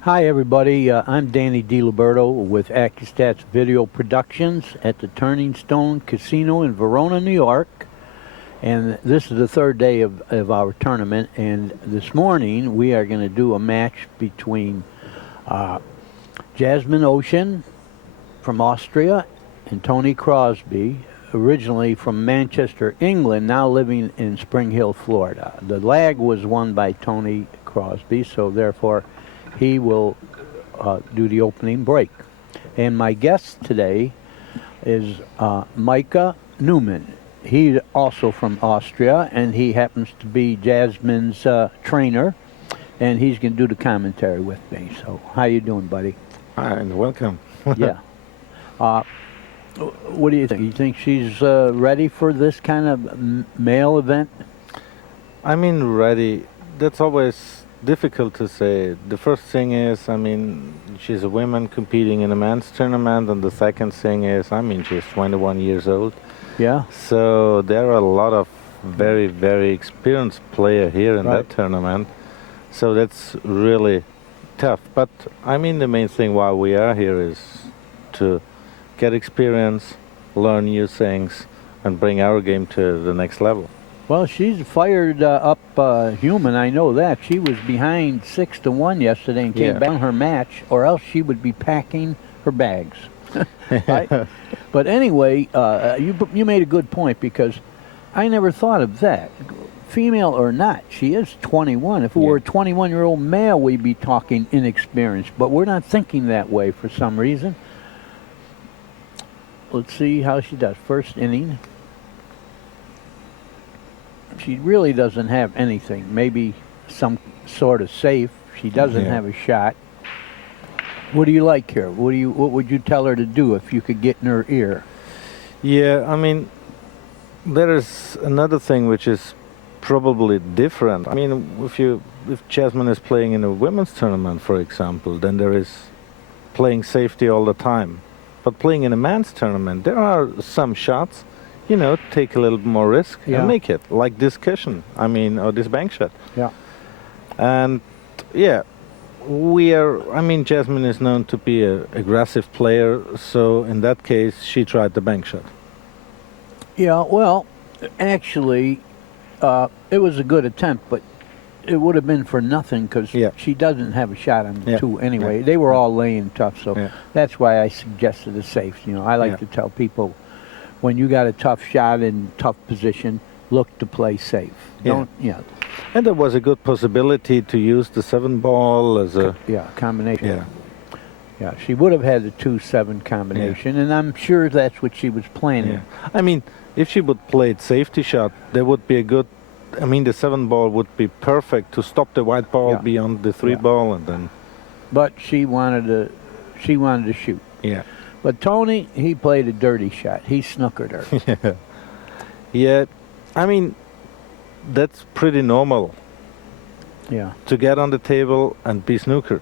Hi everybody, I'm Danny Diliberto with Accu-Stats Video Productions at the Turning Stone Casino in Verona, New York. And this is the third day of our tournament, and this morning we are going to do a match between Jasmin Ouschan from Austria and Tony Crosby, originally from Manchester, England, now living in Spring Hill, Florida. The lag was won by Tony Crosby, so therefore he will do the opening break. And my guest today is Michael Neumann. He's also from Austria, and he happens to be Jasmin's trainer, and he's going to do the commentary with me. So how you doing, buddy? Hi, and welcome. Yeah. What do you think? You think she's ready for this kind of male event? I mean, ready. That's always difficult to say. The first thing is, I mean, she's a woman competing in a men's tournament, and the second thing is, I mean, she's 21 years old. Yeah. So there are a lot of very, very experienced players here in that tournament. So that's really tough. But I mean, the main thing why we are here is to get experience, learn new things, and bring our game to the next level. Well, she's fired up human, I know that. She was behind 6-1 yesterday and came back her match, or else she would be packing her bags. Right? But anyway, you made a good point, because I never thought of that. Female or not, she is 21. If it were a 21-year-old male, we'd be talking inexperienced. But we're not thinking that way for some reason. Let's see how she does. First inning. She really doesn't have anything. Maybe some sort of safe. She doesn't have a shot. What do you like here? What would you tell her to do if you could get in her ear? Yeah, I mean, there is another thing which is probably different. I mean, if Jasmin is playing in a women's tournament, for example, then there is playing safety all the time. But playing in a men's tournament, there are some shots, you know, take a little more risk and make it, like this cushion, I mean, or this bank shot. Yeah. And yeah, I mean, Jasmin is known to be an aggressive player, so in that case, she tried the bank shot. Yeah, well, actually, it was a good attempt, but it would have been for nothing, because she doesn't have a shot on two anyway. They were all laying tough, so that's why I suggested a safe. You know, I like to tell people, when you got a tough shot in tough position, look to play safe. Don't, And there was a good possibility to use the 7-ball as a combination. Yeah, she would have had the 2-7 combination, and I'm sure that's what she was planning. I mean, if she would play safety shot, there would be a good. I mean, the 7-ball would be perfect to stop the white ball beyond the 3-ball, and then. But she wanted to shoot. Yeah. But Tony, he played a dirty shot. He snookered her. Yeah, I mean, that's pretty normal. Yeah. To get on the table and be snookered.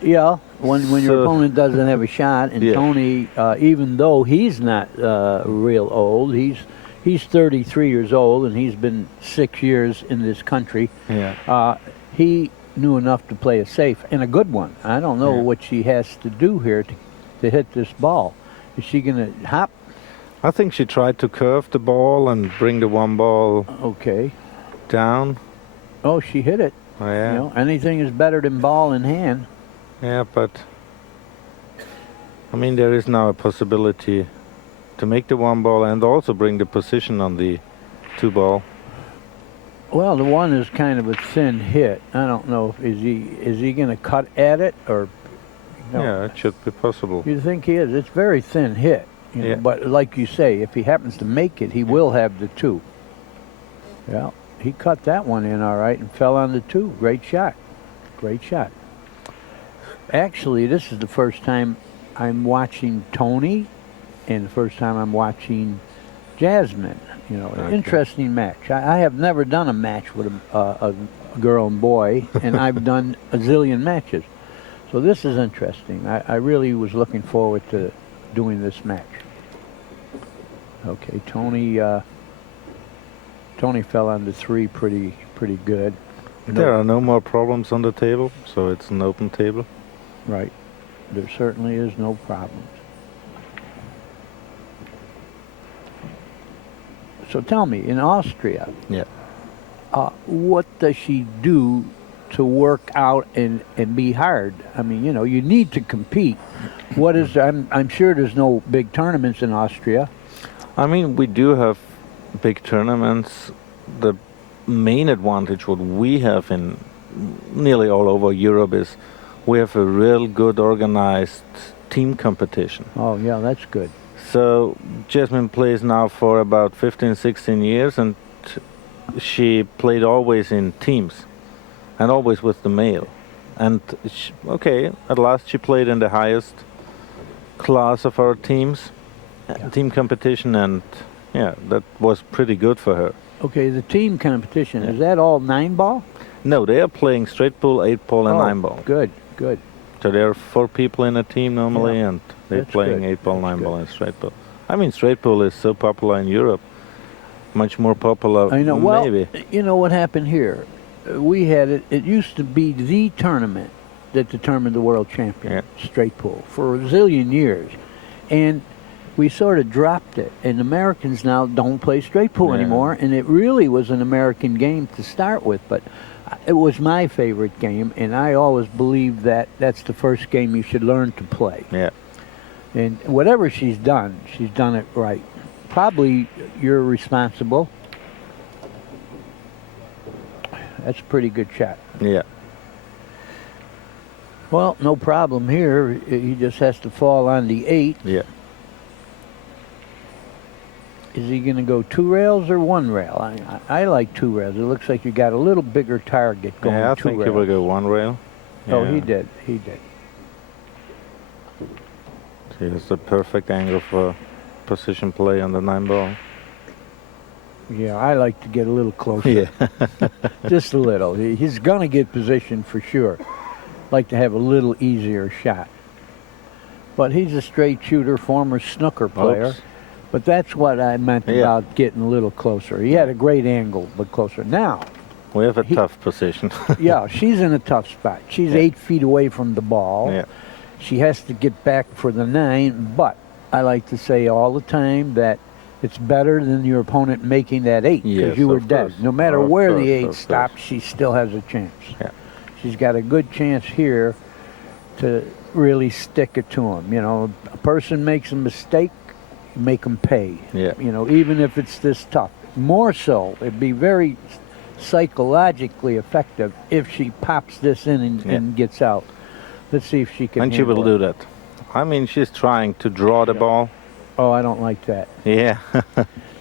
Yeah, when your opponent doesn't have a shot, and Tony, even though he's not real old, he's 33 years old, and he's been 6 years in this country. Yeah. He knew enough to play a safe, and a good one. I don't know what she has to do here to hit this ball. Is she going to hop? I think she tried to curve the ball and bring the 1-ball down. Oh, she hit it. Oh, yeah. You know, anything is better than ball in hand. Yeah, but I mean, there is now a possibility to make the 1-ball and also bring the position on the 2-ball. Well, the one is kind of a thin hit. I don't know, is he going to cut at it, or? No. Yeah, it should be possible. You think he is? It's very thin hit. You know, but like you say, if he happens to make it, he will have the 2. Yeah, he cut that one in all right and fell on the 2. Great shot. Great shot. Actually, this is the first time I'm watching Tony, and the first time I'm watching Jasmin. You know, an interesting match. I have never done a match with a girl and boy, and I've done a zillion matches. So this is interesting. I really was looking forward to doing this match. Okay, Tony fell on the 3 pretty pretty good. There are no more problems on the table, so it's an open table. Right. There certainly is no problems. So tell me, in Austria, Yeah. what does she do to work out and be hard? I mean, you know, you need to compete. What is? I'm sure there's no big tournaments in Austria. I mean, we do have big tournaments. The main advantage what we have in nearly all over Europe is we have a real good organized team competition. Oh, yeah, that's good. So Jasmin plays now for about 15, 16 years, and she played always in teams and always with the male. And at last she played in the highest class of our teams, team competition, and yeah, that was pretty good for her. Okay, the team competition, is that all 9-ball? No, they are playing straight pool, 8-ball, and 9-ball. Good, good. So there are 4 people in a team normally, Yeah, and they're that's playing good. 8-ball, That's 9-ball, good. and straight pool. I mean, straight pool is so popular in Europe, much more popular. I know. Well, maybe. you know what happened here? We had it. It used to be the tournament that determined the world champion, straight pool, for a zillion years, and we sort of dropped it. And Americans now don't play straight pool anymore. And it really was an American game to start with, but it was my favorite game, and I always believed that that's the first game you should learn to play. Yeah. And whatever she's done it right. Probably you're responsible. That's a pretty good shot. Yeah. Well, no problem here. He just has to fall on the 8. Yeah. Is he going to go 2 rails or 1 rail? I like 2 rails. It looks like you got a little bigger target going 2 Yeah, I rails. think he will go 1 rail. Oh, Yeah. he did. He did. He has the perfect angle for position play on the 9-ball. Yeah, I like to get a little closer. Yeah. Just a little. He's going to get position for sure. Like to have a little easier shot. But he's a straight shooter, former snooker player. Oops. But that's what I meant about getting a little closer. He had a great angle, but closer. Now, We have a tough position. yeah, she's in a tough spot. She's 8 feet away from the ball. Yeah. She has to get back for the 9, but I like to say all the time that it's better than your opponent making that 8 because Yes, you were of dead. course. No matter Of where course, the of 8 course. stops, she still has a chance. Yeah. She's got a good chance here to really stick it to him. You know, a person makes a mistake, make them pay. Yeah. You know, even if it's this tough. More so, it'd be very psychologically effective if she pops this in and gets out. Let's see if she can. And she will do that. I mean, she's trying to draw the ball. Oh, I don't like that. Yeah.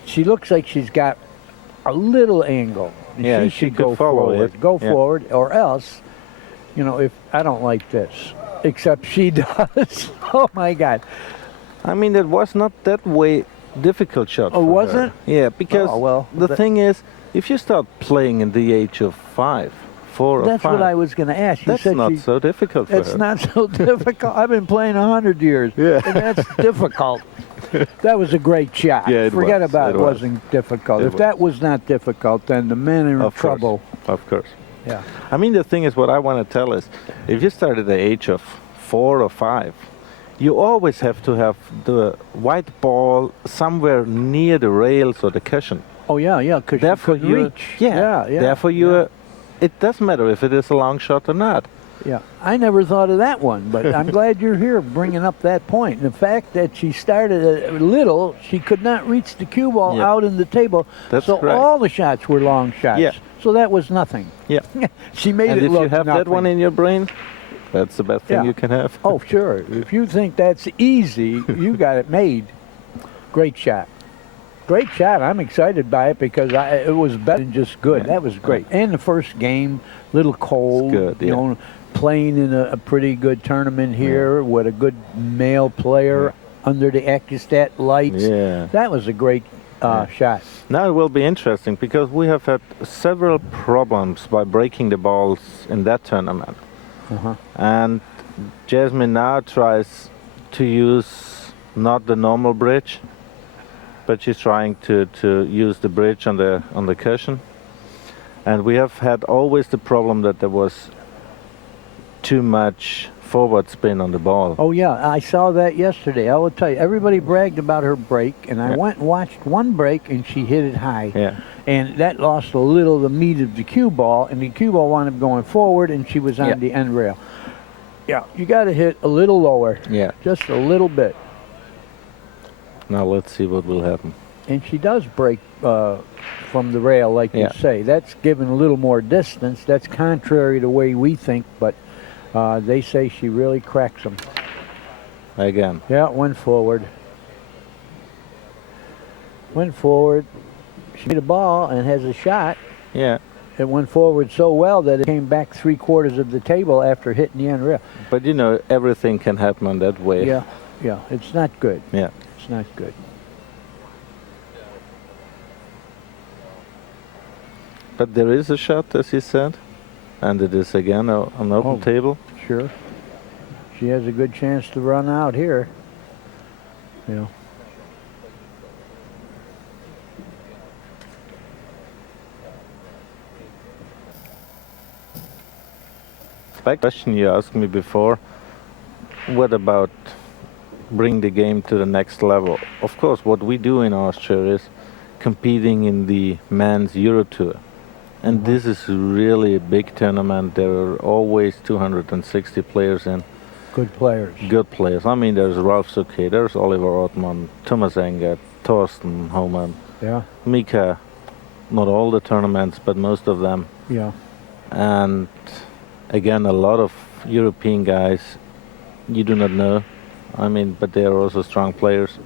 She looks like she's got a little angle. And Yeah, she she should could go follow forward. it. Go Yeah. forward, or else, you know, if I don't like this, except she does. Oh my God. I mean, it was not that way difficult shot. Oh, for was her. it? Yeah, because Oh, well, the thing is, if you start playing in the age of 4 or 5, That's what I was going to ask. You that's said not she, so difficult for It's her. not so difficult. I've been playing 100 years. Yeah. And that's difficult. That was a great shot. Yeah, it Forget was. about It it. was. Wasn't difficult. It If that was not difficult, then the men are in Of course. trouble. Of course. Yeah. I mean, the thing is, what I want to tell is, if you start at the age of 4 or 5, you always have to have the white ball somewhere near the rails or the cushion. Oh, yeah, yeah, because you Therefore, couldn't you reach. Yeah. Therefore, it doesn't matter if it is a long shot or not. Yeah, I never thought of that one, but I'm glad you're here bringing up that point. The fact that she started a little, she could not reach the cue ball Yeah. out in the table, That's so correct. all the shots were long shots. Yeah. So that was nothing. Yeah. She made And it if look you have nothing. that one in your brain, that's the best thing Yeah. you can have. Oh, sure. If you think that's easy, you got it made. Great shot. Great shot. I'm excited by it because it was better than just good. Yeah. That was great. And the first game, little cold. It's good, You yeah. know, playing in a pretty good tournament here with a good male player under the Accu-Stats lights. Yeah. That was a great shot. Now it will be interesting because we have had several problems by breaking the balls in that tournament. Uh-huh. And Jasmin now tries to use not the normal bridge, but she's trying to use the bridge on the cushion. And we have had always the problem that there was too much forward spin on the ball. Oh yeah, I saw that yesterday. I will tell you, everybody bragged about her break, and I went and watched one break, and she hit it high. Yeah. And that lost a little of the meat of the cue ball, and the cue ball wound up going forward, and she was on the end rail. Yeah, you got to hit a little lower. Yeah. Just a little bit. Now let's see what will happen. And she does break from the rail, like you say. That's given a little more distance. That's contrary to the way we think, but they say she really cracks them. Again. Yeah, went forward. Went forward. She hit a ball and has a shot. Yeah. It went forward so well that it came back 3/4 of the table after hitting the end rail. But you know, everything can happen on that way. Yeah, yeah, it's not good. Yeah. It's not good. But there is a shot, as you said, and it is again an open table. Sure. She has a good chance to run out here. Yeah. Back question you asked me before, what about bring the game to the next level? Of course, what we do in Austria is competing in the men's Euro Tour. And this is really a big tournament. There are always 260 players in. Good players. Good players. I mean, there's Ralf Souquet, there's Oliver Ottmann, Thomas Engert, Thorsten Hohmann, Yeah. Mika. Not all the tournaments, but most of them. Yeah. And again, a lot of European guys you do not know. I mean, but they are also strong players.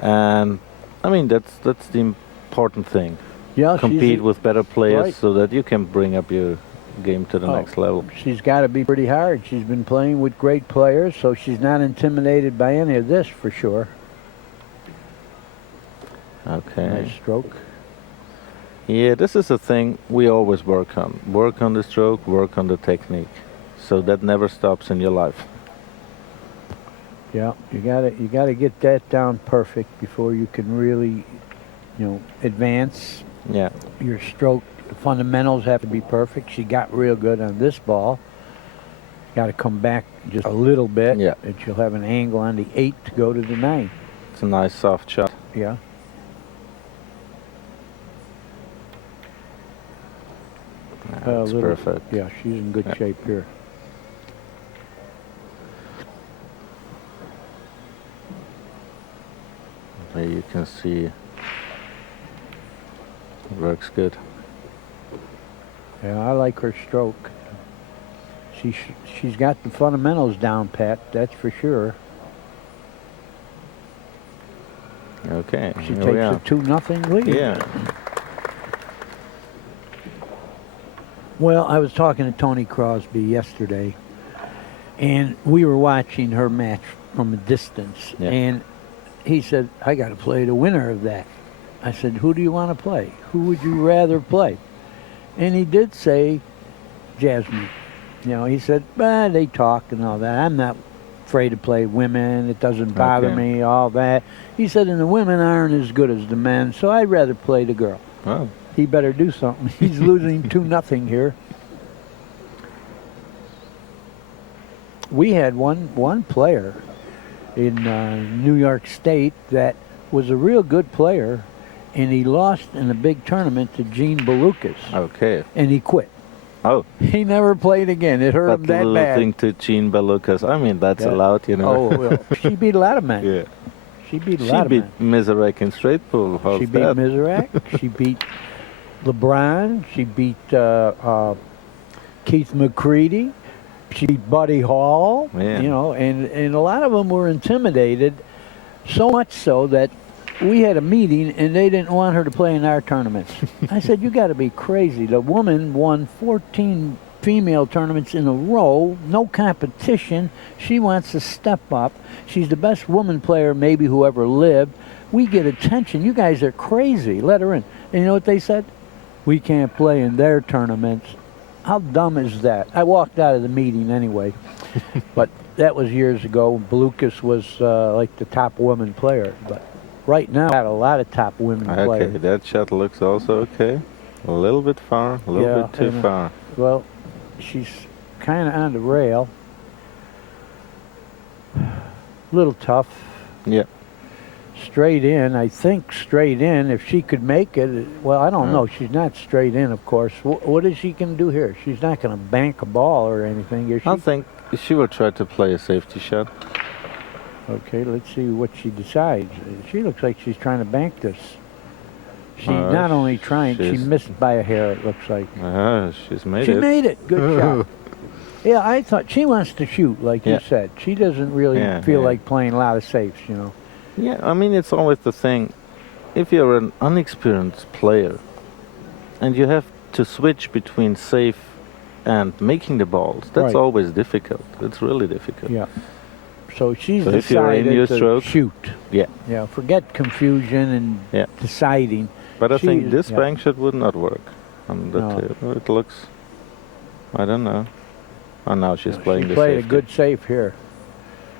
And I mean, that's the important thing. Yeah. Compete with better players Right. so that you can bring up your game to the next level. She's got to be pretty hard. She's been playing with great players, so she's not intimidated by any of this for sure. Okay. Nice stroke. Yeah, this is a thing we always work on. Work on the stroke, work on the technique. So that never stops in your life. Yeah, you gotta get that down perfect before you can really, advance. Yeah. Your stroke fundamentals have to be perfect. She got real good on this ball. Got to come back just a little bit, and she'll have an angle on the 8 to go to the 9. It's a nice soft shot. Yeah. That's perfect. Yeah, she's in good shape here. There you can see it works good. Yeah, I like her stroke. She's got the fundamentals down pat, that's for sure. Okay. She takes a 2-0 lead. Yeah. Well, I was talking to Tony Crosby yesterday, and we were watching her match from a distance, and he said, I got to play the winner of that. I said, who do you want to play? Who would you rather play? And he did say Jasmin. He said, they talk and all that. I'm not afraid to play women. It doesn't bother me, all that. He said, and the women aren't as good as the men, so I'd rather play the girl. Oh. He better do something. He's losing 2-0 here. We had one player in New York State that was a real good player, and he lost in a big tournament to Gene Belukas. Okay. And he quit. Oh. He never played again. It hurt him that bad. Losing to Gene Belukas, I mean, that's allowed, Oh, well, she beat a lot of men. Yeah. She beat a lot of men. She beat Mizarek in straight pool. How's She beat that? Mizarek. She beat LeBron. She beat Keith McCready. She beat Buddy Hall. Yeah. And a lot of them were intimidated, so much so that we had a meeting and they didn't want her to play in our tournaments. I said, you got to be crazy. The woman won 14 female tournaments in a row, no competition. She wants to step up. She's the best woman player maybe who ever lived. We get attention. You guys are crazy. Let her in. And you know what they said? We can't play in their tournaments. How dumb is that? I walked out of the meeting anyway. But that was years ago. Belukas was like the top woman player. But right now, got a lot of top women players. Okay, that shot looks also okay. A little bit far, a little bit too far. Well, she's kind of on the rail. Little tough. Yeah. Straight in, I think straight in. If she could make it, well, I don't know. She's not straight in, of course. What is she going to do here? She's not going to bank a ball or anything, is she? I think she will try to play a safety shot. Okay, let's see what she decides. She looks like she's trying to bank this. She's not only trying, she missed by a hair, it looks like. She's made it. She made it. Good shot. Yeah, I thought she wants to shoot, like you said. She doesn't really feel like playing a lot of safes, you know. Yeah, I mean, it's always the thing. If you're an unexperienced player and you have to switch between safe and making the balls, that's always difficult. It's really difficult. Yeah. So she's if you're in your decided to stroke, shoot. Yeah. Yeah, forget confusion and deciding. But I think this bank shot would not work on the table. It looks, I don't know. Oh, now she's playing the She played safety. a good safe here.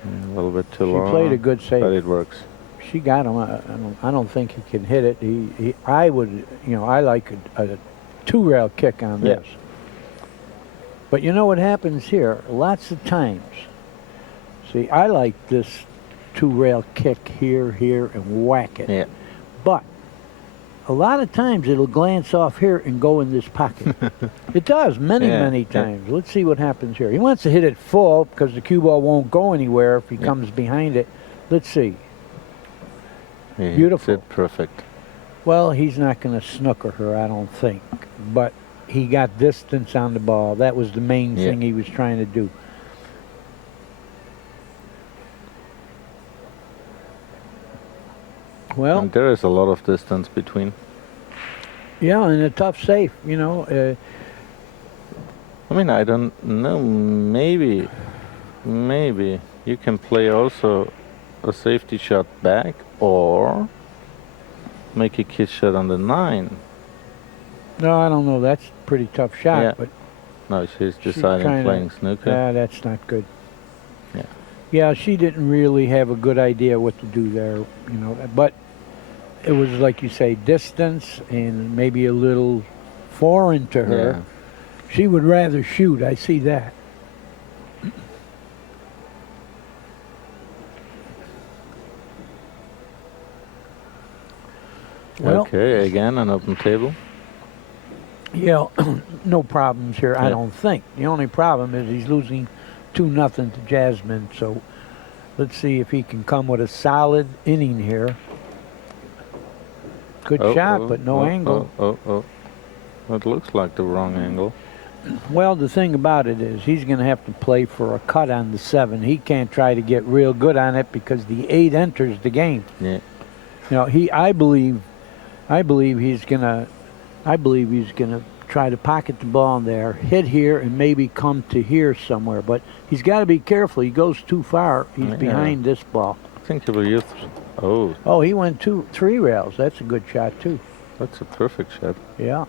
A little bit too long. She played a good safe. But it works. She got him. I don't think he can hit it. I would, I like a two-rail kick on this. But you know what happens here? Lots of times. See, I like this two-rail kick here, and whack it. Yeah. But a lot of times it'll glance off here and go in this pocket. It does many times. Let's see what happens here. He wants to hit it full because the cue ball won't go anywhere if he comes behind it. Let's see. Yeah, Beautiful. It's perfect. Well, he's not going to snooker her, I don't think. But he got distance on the ball. That was the main thing he was trying to do. Well, and there is a lot of distance between. Yeah, and a tough safe, you know. I mean, I don't know. Maybe you can play also a safety shot back or make a kiss shot on the 9. No, I don't know. That's a pretty tough shot. But no, she's deciding playing snooker. Yeah, that's not good. Yeah. Yeah, she didn't really have a good idea what to do there, you know. But it was, like you say, distance and maybe a little foreign to her. Yeah. She would rather shoot. I see that. Well, okay, again an open table. Yeah, no problems here, I don't think. The only problem is he's losing 2-0 to Jasmin, so let's see if he can come with a solid inning here. Good shot, but no angle. It looks like the wrong angle. Well, the thing about it is he's going to have to play for a cut on the 7. He can't try to get real good on it because the 8 enters the game. Yeah. You know, I believe he's gonna try to pocket the ball there, hit here, and maybe come to here somewhere. But he's got to be careful. He goes too far. He's behind this ball. I think he will use. Oh, he went 3 rails. That's a good shot too. That's a perfect shot. Yeah.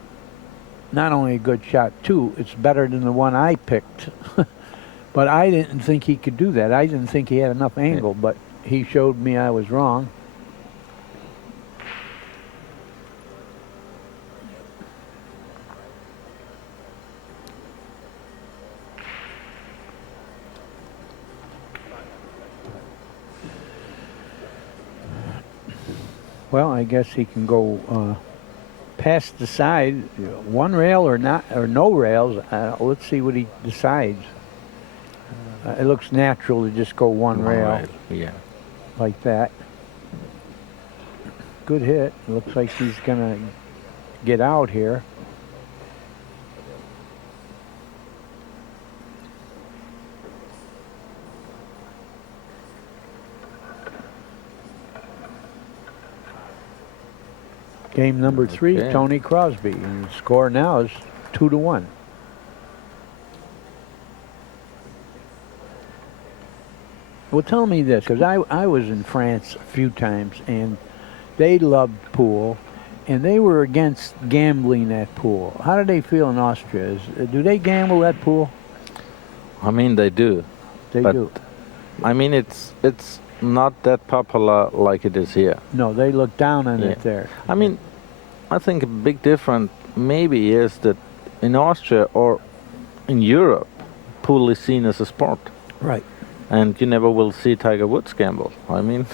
Not only a good shot too, it's better than the one I picked. But I didn't think he could do that. I didn't think he had enough angle. But he showed me I was wrong. Well, I guess he can go past the side, 1 rail or not, or no rails. Let's see what he decides. It looks natural to just go 1 rail. Yeah. Like that. Good hit. Looks like he's gonna get out here. Game number 3, Tony Crosby. And the score now is 2-1. Well, tell me this, because I was in France a few times, and they loved pool, and they were against gambling at pool. How do they feel in Austria? Do they gamble at pool? I mean, they do. They do. I mean, it's not that popular like it is here. No, they look down on it there. I mean, I think a big difference maybe is that in Austria or in Europe, pool is seen as a sport. Right. And you never will see Tiger Woods gamble. I mean,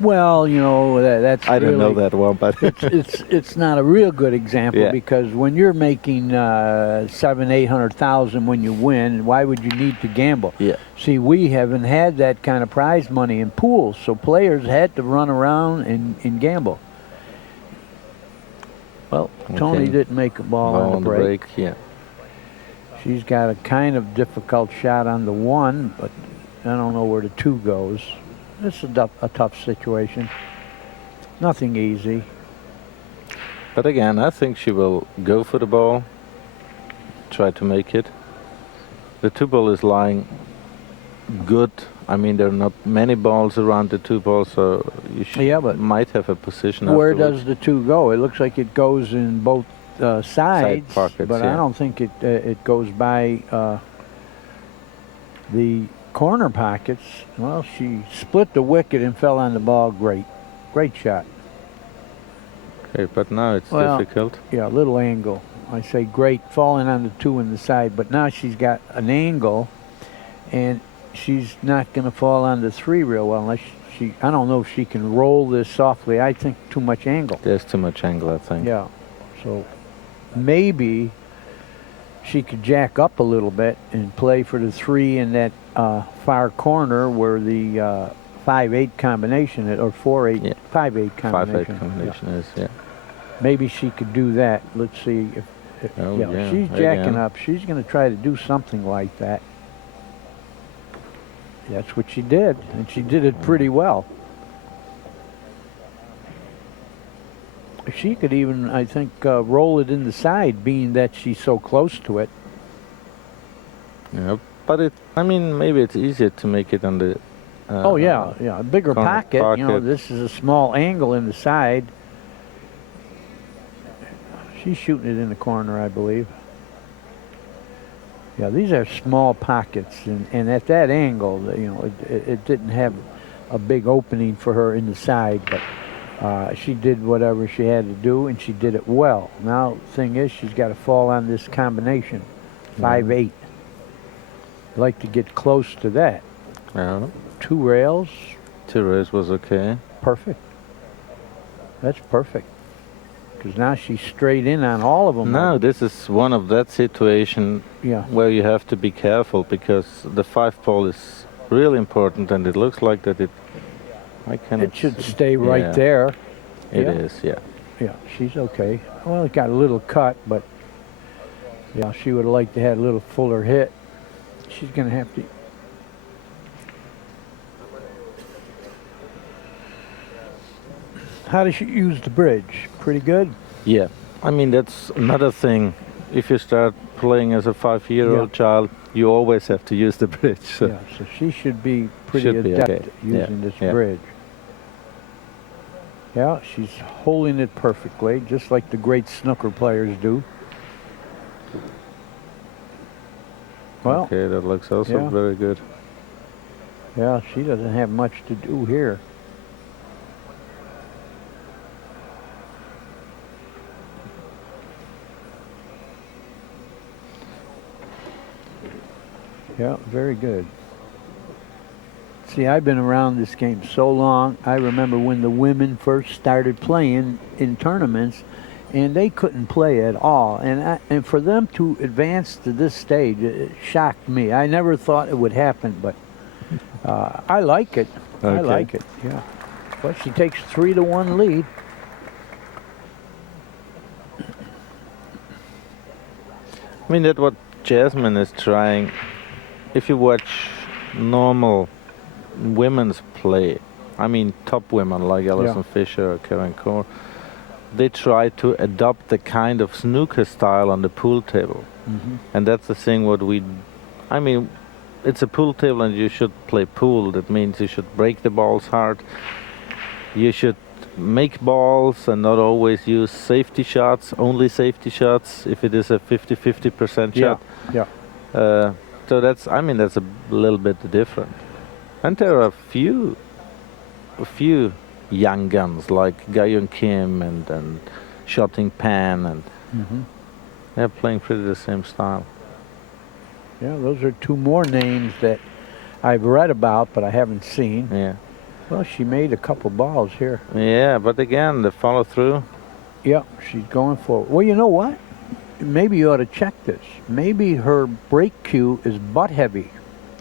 Well, you know, that's I don't know really- that one, but it's not a real good example Yeah. because when you're making 700,000-800,000 when you win, why would you need to gamble? yeah, See, we haven't had that kind of prize money in pools, so players had to run around and gamble. Well, Tony Okay. didn't make a ball on the break. yeah. She's got a kind of difficult shot on the 1, but I don't know where the 2 goes. It's a tough situation. Nothing easy. But again, I think she will go for the ball, try to make it. The 2 ball is lying good. I mean, there are not many balls around the 2 ball, so you Yeah, but might have a position. where afterwards. does the 2 go? It looks like it goes in both sides, pockets, but yeah. I don't think it goes by the corner pockets. Well, she split the wicket and fell on the ball. Great shot. Okay, but now it's Well, difficult. Yeah, a little angle. I say great, falling on the 2 in the side, but now she's got an angle, and she's not going to fall on the 3 real well unless she. I don't know if she can roll this softly. I think too much angle. There's too much angle, I think. Yeah, so maybe she could jack up a little bit and play for the 3 in that far corner where the 5-8 combination or 4-8, Yeah. 5-8 combination. 5-8 combination is, yeah. Maybe she could do that. Let's see if Oh, yeah, yeah, she's jacking again. up. She's going to try to do something like that. That's what she did, and she did it pretty well. She could even, I think, roll it in the side, being that she's so close to it. Yeah, but I mean, maybe it's easier to make it on the. Oh yeah, yeah, a bigger corner pocket. You know, pocket. this is a small angle in the side. She's shooting it in the corner, I believe. Yeah, these are small pockets, and at that angle, you know, it didn't have a big opening for her in the side, but she did whatever she had to do, and she did it well. Now, the thing is, she's got to fall on this combination, 5-8. I'd like to get close to that. Yeah, 2 rails, 2 rails was okay. perfect. That's perfect. Because now she's straight in on all of them. No, this is one of that situation Yeah. where you have to be careful because the 5 ball is really important, and it looks like that it. I cannot. It should stay right yeah, there. It yeah. is, yeah. Yeah, she's okay. Well, it got a little cut, but yeah, she would have liked to have a little fuller hit. She's going to have to. How does she use the bridge? Pretty good? Yeah, I mean that's another thing. If you start playing as a 5-year-old Yeah. child, you always have to use the bridge. So. Yeah, so she should be pretty Should be adept okay. at using Yeah, this yeah. bridge. Yeah, she's holding it perfectly, just like the great snooker players do. Well, Okay, that looks also yeah. very good. yeah, she doesn't have much to do here. Yeah, very good. See, I've been around this game so long. I remember when the women first started playing in tournaments, and they couldn't play at all. And for them to advance to this stage, it shocked me. I never thought it would happen, but I like it. I Okay. like it. Yeah. But she takes 3-1 lead. I mean that's what Jasmin is trying. If you watch normal women's play, I mean top women like Alison Fisher or Karen Corr, they try to adopt the kind of snooker style on the pool table. And that's the thing what we, I mean, it's a pool table and you should play pool. That means you should break the balls hard. You should make balls and not always use safety shots, only safety shots if it is a 50-50% shot. Yeah. So that's, I mean, that's a little bit different. And there are a few young guns like Ga-Yun Kim and shotting Pan, and Mm-hmm. they're playing pretty the same style. Yeah, those are two more names that I've read about, but I haven't seen. Yeah. Well, she made a couple balls here. Yeah, but again, the follow through. Yeah, she's going for it. Well, you know what? Maybe you ought to check this. Maybe her break cue is butt heavy.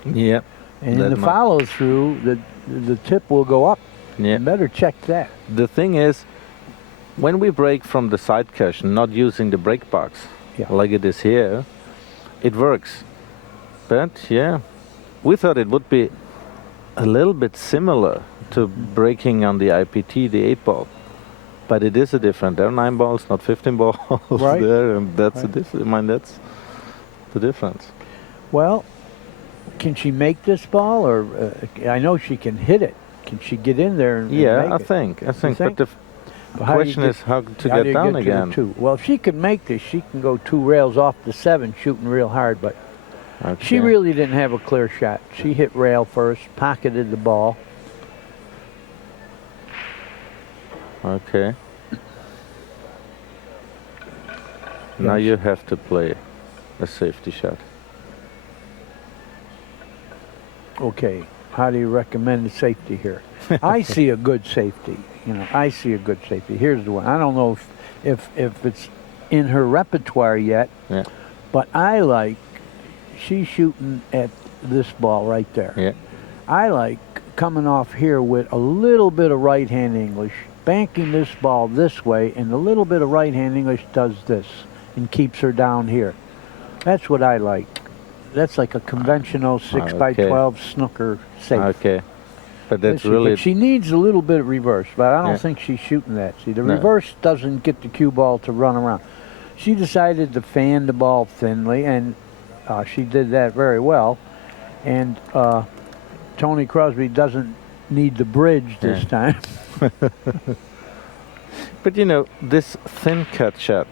Yeah. And That in the might- follow through, the tip will go up. Yeah. You better check that. The thing is, when we break from the side cushion, not using the break box, Yeah. like it is here, it works. But yeah, we thought it would be a little bit similar to breaking on the IPT, the 8-ball. But it is a different. There are 9 balls, not 15 balls Right. there, and that's Right. I mean, that's the difference. Well, can she make this ball, or I know she can hit it. Can she get in there and Yeah, make I it? think. think? But the But how do you question get- is how to how get do you down to the again. 2? Well, if she could make this, she can go 2 rails off the 7 shooting real hard, but she Okay. really didn't have a clear shot. She hit rail first, pocketed the ball. Okay. Now Yes. you have to play a safety shot. Okay, how do you recommend the safety here? I see a good safety. You know, I see a good safety. Here's the one. I don't know if it's in her repertoire yet, Yeah. but I like, she's shooting at this ball right there. Yeah. I like coming off here with a little bit of right-hand English, banking this ball this way, and a little bit of right-hand English does this and keeps her down here. That's what I like. That's like a conventional 6 by Okay. 12 snooker safe. Okay. But that's But really she needs a little bit of reverse, but I don't Yeah. think she's shooting that. See, the No. reverse doesn't get the cue ball to run around. She decided to fan the ball thinly, and she did that very well. And Tony Crosby doesn't need the bridge this Yeah. time. But you know, this thin cut shot,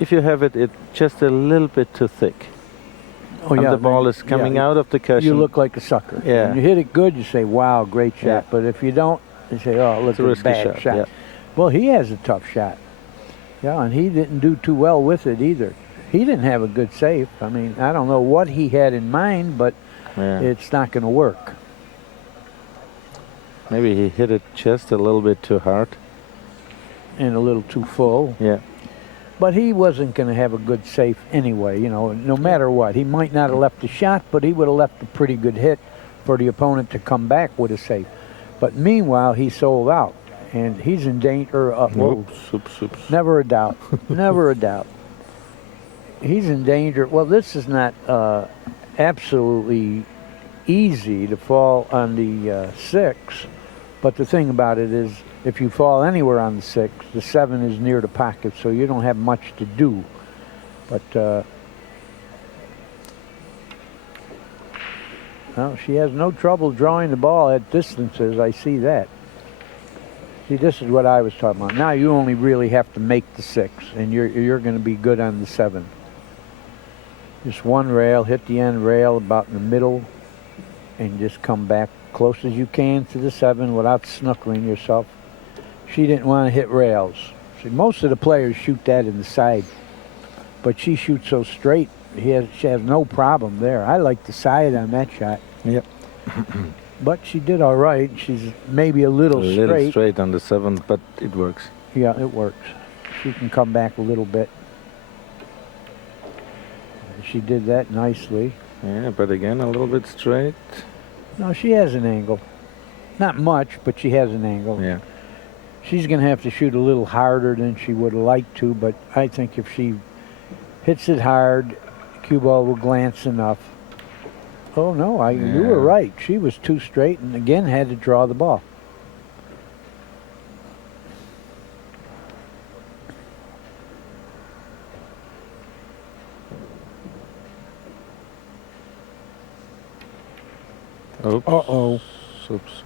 if you have it just a little bit too thick, Oh and the then- ball is coming yeah, out of the cushion, You look like a sucker. Yeah. When you hit it good, you say, "Wow, great shot." Yeah. But if you don't, you say, "Oh, look it's a at a risky bad shot. Yeah. Well, he has a tough shot. Yeah, and he didn't do too well with it either. He didn't have a good save. I mean, I don't know what he had in mind, but Yeah. it's not going to work. Maybe he hit it just a little bit too hard. And a little too full. Yeah. But he wasn't going to have a good save anyway, you know, no matter what. He might not have left a shot, but he would have left a pretty good hit for the opponent to come back with a save. But meanwhile, he sold out, and he's in danger. Oops. Never a doubt. Never a doubt. He's in danger. Well, this is not absolutely easy to fall on the 6, but the thing about it is, if you fall anywhere on the 6, the 7 is near the pocket, so you don't have much to do. But well, she has no trouble drawing the ball at distances. I see that. See, this is what I was talking about. Now you only really have to make the 6, and you're going to be good on the 7. Just one rail, hit the end rail about in the middle, and just come back close as you can to the 7 without snuckling yourself. She didn't want to hit rails. See, most of the players shoot that in the side, but she shoots so straight. She has no problem there. I like the side on that shot. Yep. But she did all right. She's maybe a little straight. On the 7, but it works. Yeah, it works. She can come back a little bit. She did that nicely. Yeah, but again, a little bit straight. No, she has an angle. Not much, but she has an angle. Yeah. She's going to have to shoot a little harder than she would like to, but I think if she hits it hard, cue ball will glance enough. Oh, no, you were Yeah. right. She was too straight and again had to draw the ball. Oops. Uh-oh. Oops.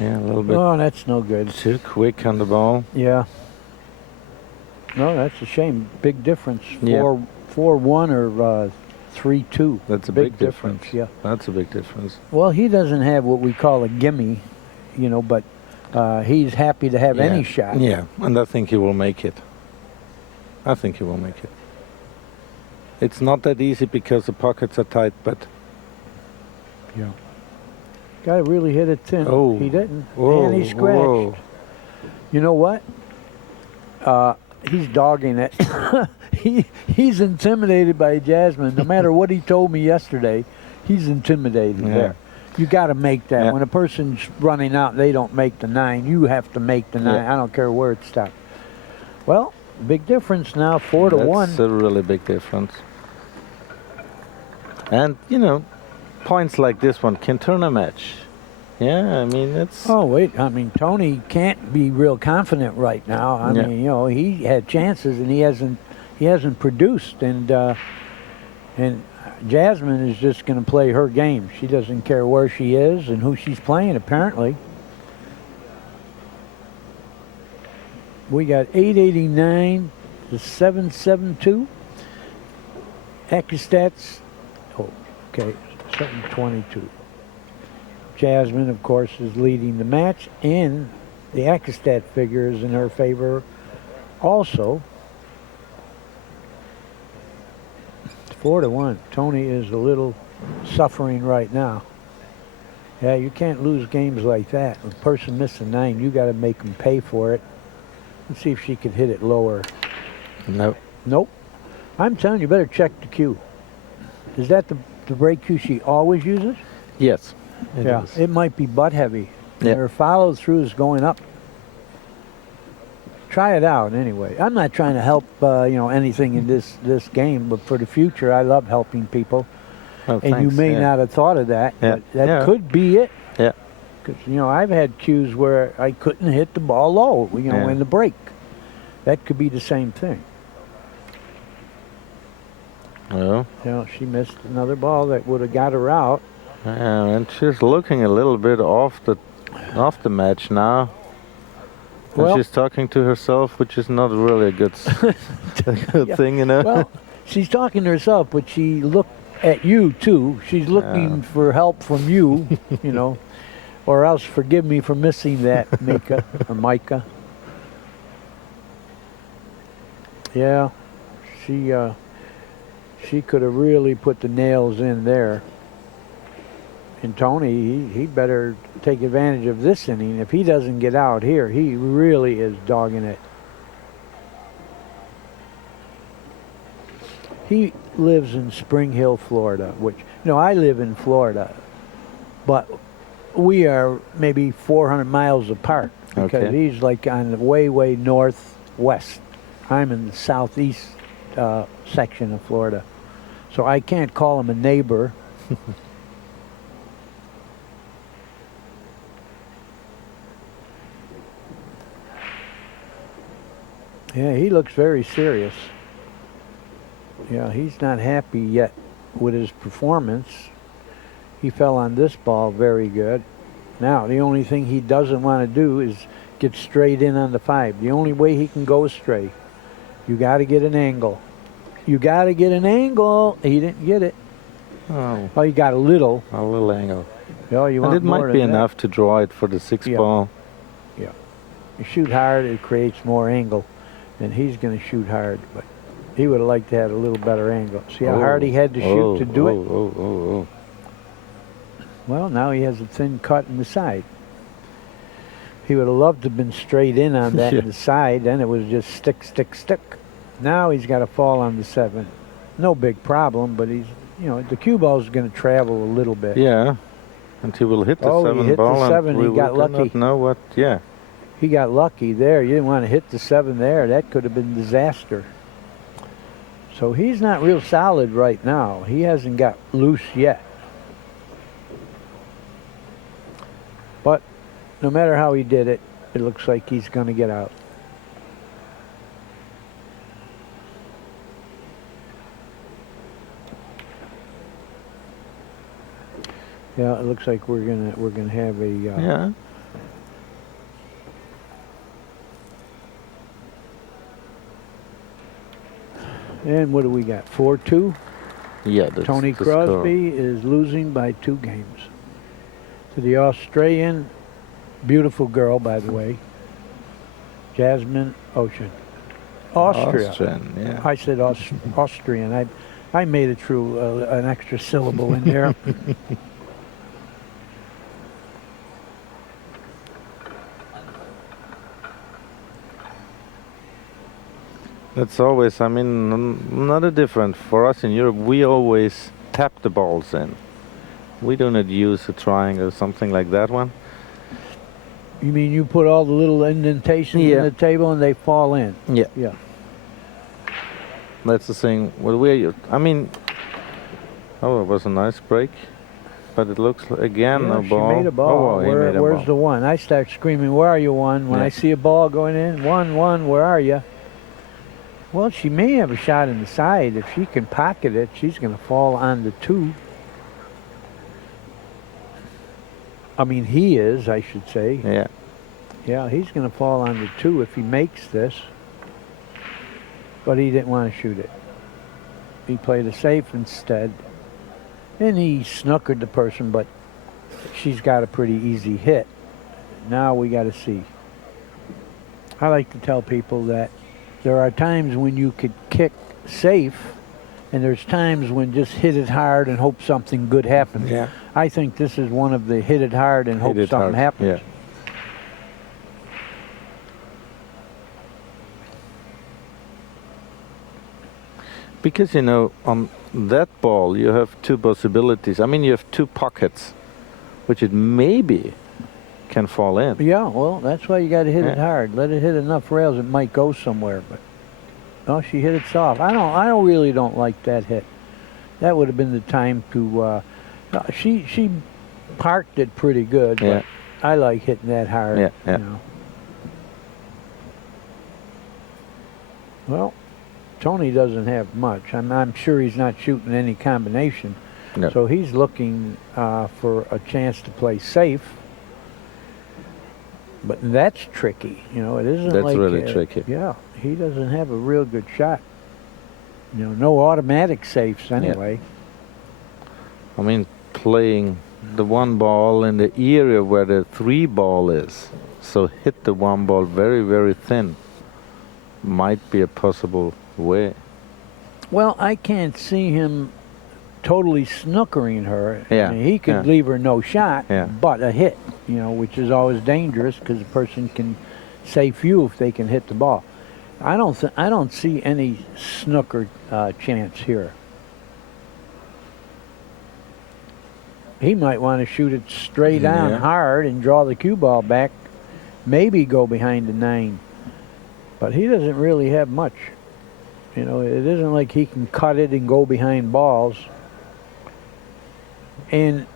Yeah, a little bit Oh, that's no good. too quick on the ball. Yeah. No, that's a shame. Big difference. Yeah. 4-1 or 3-2. That's a big difference. Yeah. That's a big difference. Well, he doesn't have what we call a gimme, you know, but he's happy to have any shot. Yeah, and I think he will make it. I think he will make it. It's not that easy because the pockets are tight, but... Yeah. Guy really hit it thin. Oh. He didn't. Whoa, And he scratched. whoa. You know what? He's dogging it. He's intimidated by Jasmin. No matter what he told me yesterday, he's intimidated there. You got to make that. When a person's running out, they don't make the 9. You have to make the 9. I don't care where it stops. Well, big difference now, 4-1. That's a really big difference. And, you know, points like this one can turn a match. Yeah, I mean, it's... Oh, wait. I mean, Tony can't be real confident right now. I mean, you know, he had chances and he hasn't produced. And Jasmin is just going to play her game. She doesn't care where she is and who she's playing, apparently. We got 889 to 772. Accu-Stats. Oh, okay, 722. Jasmin, of course, is leading the match, and the Accu-Stat figure is in her favor also. 4-1. Tony is a little suffering right now. Yeah, you can't lose games like that. If a person misses a 9, you got to make them pay for it. Let's see if she could hit it lower. Nope. Nope. I'm telling you, better check the cue. Is that the break cue she always uses? Yes. Yeah, it might be butt heavy. Yeah. Her follow through is going up. Try it out anyway. I'm not trying to help you know, anything in this game, but for the future, I love helping people. Oh, and you may not have thought of that, but that could be it. Yeah. Because, you know, I've had cues where I couldn't hit the ball low, you know, in the break. That could be the same thing. Well, You know, she missed another ball that would have got her out. and she's looking a little bit off the match now. Well, and she's talking to herself, which is not really a good, a good thing, you know. Well, she's talking to herself, but she looked at you too. She's looking for help from you, you know, or else forgive me for missing that, Mika or Micah. Yeah, she could have really put the nails in there. And Tony, he better take advantage of this inning. If he doesn't get out here, he really is dogging it. He lives in Spring Hill, Florida, which, you know, I live in Florida, but we are maybe 400 miles apart because he's like on the way northwest. I'm in the southeast section of Florida, so I can't call him a neighbor. Yeah, he looks very serious. Yeah, he's not happy yet with his performance. He fell on this ball very good. Now, the only thing he doesn't want to do is get straight in on the 5. The only way he can go straight, you got to get an angle. You got to get an angle. He didn't get it. Oh. Well, he got a little. A little angle. Oh, you want and it more might be than enough to draw it for the 6 ball. Yeah. You shoot hard, it creates more angle. And he's going to shoot hard, but he would have liked to have a little better angle. See how hard he had to shoot to do it? Well, now he has a thin cut in the side. He would have loved to have been straight in on that in the side, then it was just stick, stick, stick. Now he's got to fall on the 7. No big problem, but he's, you know, the cue ball is going to travel a little bit. Yeah, and he will hit the 7 he hit ball. The 7, and he got lucky. Know what? Yeah. He got lucky there. You didn't want to hit the 7 there. That could have been disaster. So he's not real solid right now. He hasn't got loose yet. But no matter how he did it, it looks like he's going to get out. Yeah, it looks like we're gonna have a yeah. And what do we got? 4-2? Yeah, that's Tony the Crosby is losing by 2 games to the Australian Beautiful girl, by the way. Jasmin Ouschan. Austria. Austrian, yeah. I said Austrian. I made it through an extra syllable in there. It's always, I mean, not different. For us in Europe, we always tap the balls in. We do not use a triangle, something like that one. You mean you put all the little indentations in the table and they fall in? Yeah. Yeah. That's the thing. Well, I mean, oh, it was a nice break, but it looks again Yeah, a ball. She made a ball. Oh, he made a Where's ball. the one? I start screaming, "Where are you, one?" When I see a ball going in, one, where are you? Well, she may have a shot in the side. If she can pocket it, she's going to fall on the 2. I mean, he is, I should say. Yeah. Yeah, he's going to fall on the 2 if he makes this. But he didn't want to shoot it. He played a safe instead. And he snookered the person, but she's got a pretty easy hit. Now we got to see. I like to tell people that there are times when you could kick safe, and there's times when just hit it hard and hope something good happens. Yeah. I think this is one of the hit it hard and hope something happens. Yeah. Because, you know, on that ball you have 2 possibilities. I mean, you have 2 pockets, which it maybe can fall in. Yeah, well, that's why you got to hit it hard. Let it hit enough rails, it might go somewhere. But no, she hit it soft. I really don't like that hit. That would have been the time to. She parked it pretty good, but I like hitting that hard. Yeah, yeah. You know. Well, Tony doesn't have much. I'm sure he's not shooting any combination. No. So he's looking for a chance to play safe. But that's tricky, you know. It isn't That's like really tricky. Yeah, he doesn't have a real good shot. You know, no automatic safes anyway. I mean, playing the 1 ball in the area where the 3 ball is, so hit the 1 ball very, very thin, might be a possible way. Well, I can't see him totally snookering her. Yeah, I mean, he could leave her no shot, but a hit, you know, which is always dangerous because a person can safe you if they can hit the ball. I don't see any snooker chance here. He might want to shoot it straight on hard and draw the cue ball back, maybe go behind the 9. But he doesn't really have much. You know, it isn't like he can cut it and go behind balls. And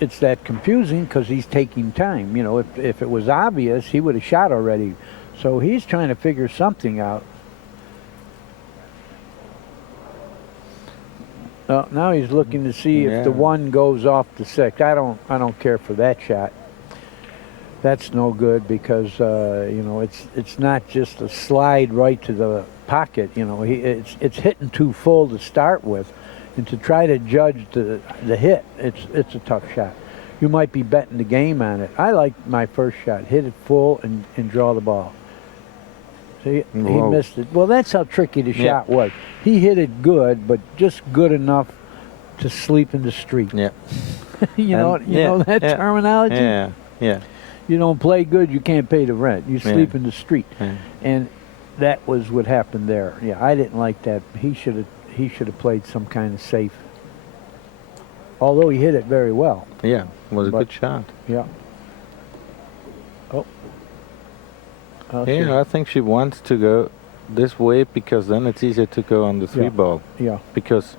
it's that confusing because he's taking time. You know, if it was obvious, he would have shot already. So he's trying to figure something out. Now he's looking to see if the 1 goes off the 6. I don't care for that shot. That's no good because you know, it's not just a slide right to the pocket. You know, it's hitting too full to start with, and to try to judge the hit, it's a tough shot. You might be betting the game on it. I like my first shot, hit it full and draw the ball. See, he missed it. Well, that's how tricky the shot was. He hit it good, but just good enough to sleep in the street. Yeah. you know that terminology? Yeah, yeah. You don't play good, you can't pay the rent. You sleep in the street. Yeah. And that was what happened there. Yeah, I didn't like that. He should have played some kind of safe. Although he hit it very well. Yeah, it was a good shot. Yeah. Oh. I think she wants to go this way because then it's easier to go on the 3 ball. Yeah. Because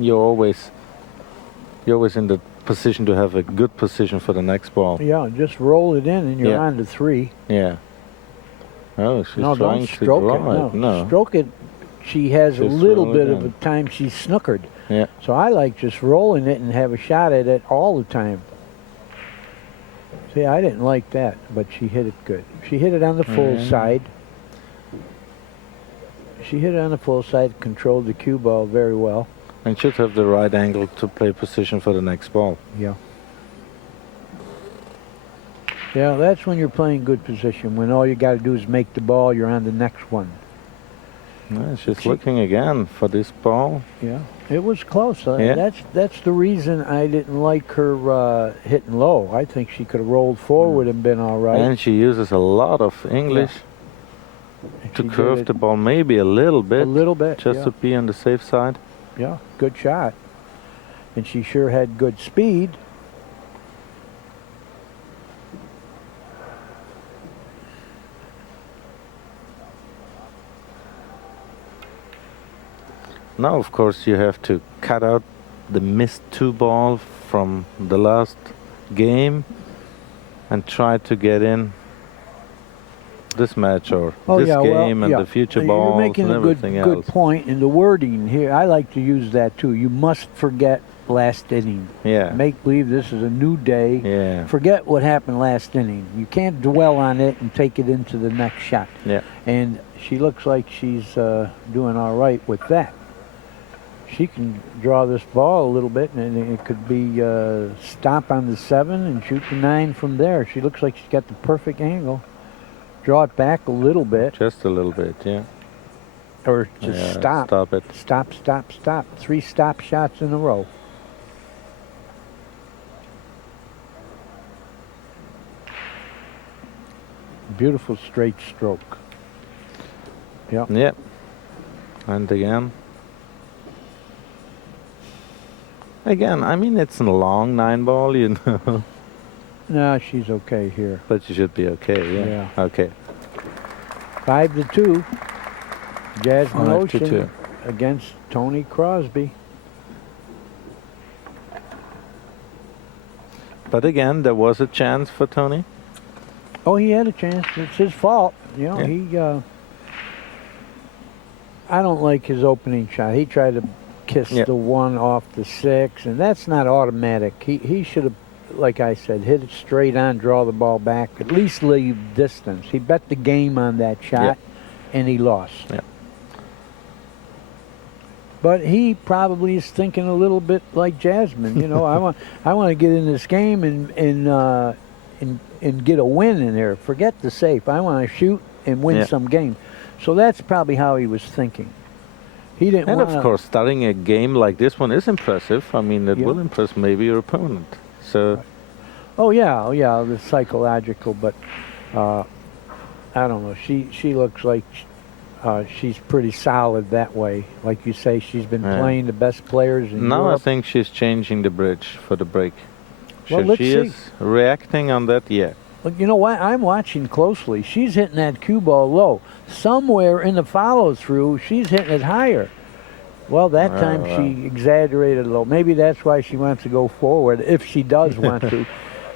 you're always in the position to have a good position for the next ball. Yeah, just roll it in and you're on to 3. Yeah. Oh, she's no, trying don't to stroke draw it. No, stroke it. She has a little bit of a time she's snookered. Yeah. So I like just rolling it and have a shot at it all the time. See, I didn't like that, but she hit it good. She hit it on the full side. She hit it on the full side, controlled the cue ball very well. And should have the right angle to play position for the next ball. Yeah. Yeah, that's when you're playing good position. When all you got to do is make the ball, you're on the next one. Yeah, she's looking again for this ball. Yeah, it was close. Yeah. That's the reason I didn't like her hitting low. I think she could have rolled forward and been all right. And she uses a lot of English to She curve did the ball maybe a little bit. a little bit, Just yeah. to be on the safe side. Yeah, good shot. And she sure had good speed. Now, of course, you have to cut out the missed 2 ball from the last game and try to get in this match or this game and the future balls You're making and a everything good else. point. In the wording here, I like to use that too. You must forget last inning. Yeah. Make believe this is a new day. Yeah. Forget what happened last inning. You can't dwell on it and take it into the next shot. Yeah. And she looks like she's doing all right with that. She can draw this ball a little bit, and it could be stop on the 7 and shoot the 9 from there. She looks like she's got the perfect angle. Draw it back a little bit, Just a little bit, yeah. or just stop. Stop it. Stop, stop, stop. 3 stop shots in a row. Beautiful straight stroke. Yeah. Yep. And again. Again, I mean, it's a long 9 ball, you know. No, she's okay here. But you should be okay, yeah. Okay. 5-2. Jasmin 5-2. Ouschan against Tony Crosby. But again, there was a chance for Tony. Oh, he had a chance. It's his fault. You know, Yeah. I don't like his opening shot. He tried to kiss the 1 off the 6, and that's not automatic. He should have, like I said, hit it straight on, draw the ball back, at least leave distance. He bet the game on that shot, and he lost. Yeah. But he probably is thinking a little bit like Jasmin. You know, I want to get in this game and get a win in there. Forget the safe. I want to shoot and win some game. So that's probably how he was thinking. He didn't. And of course, starting a game like this one is impressive. I mean, it will impress maybe your opponent. So. Oh yeah, the psychological. But I don't know. She looks like she's pretty solid that way. Like you say, she's been playing the best players in Now Europe. I think she's changing the bridge for the break. Well, So let's she see. is reacting on that, But you know what? I'm watching closely. She's hitting that cue ball low. Somewhere in the follow-through, she's hitting it higher. Well, that time she exaggerated a little. Maybe that's why she wants to go forward, if she does want to,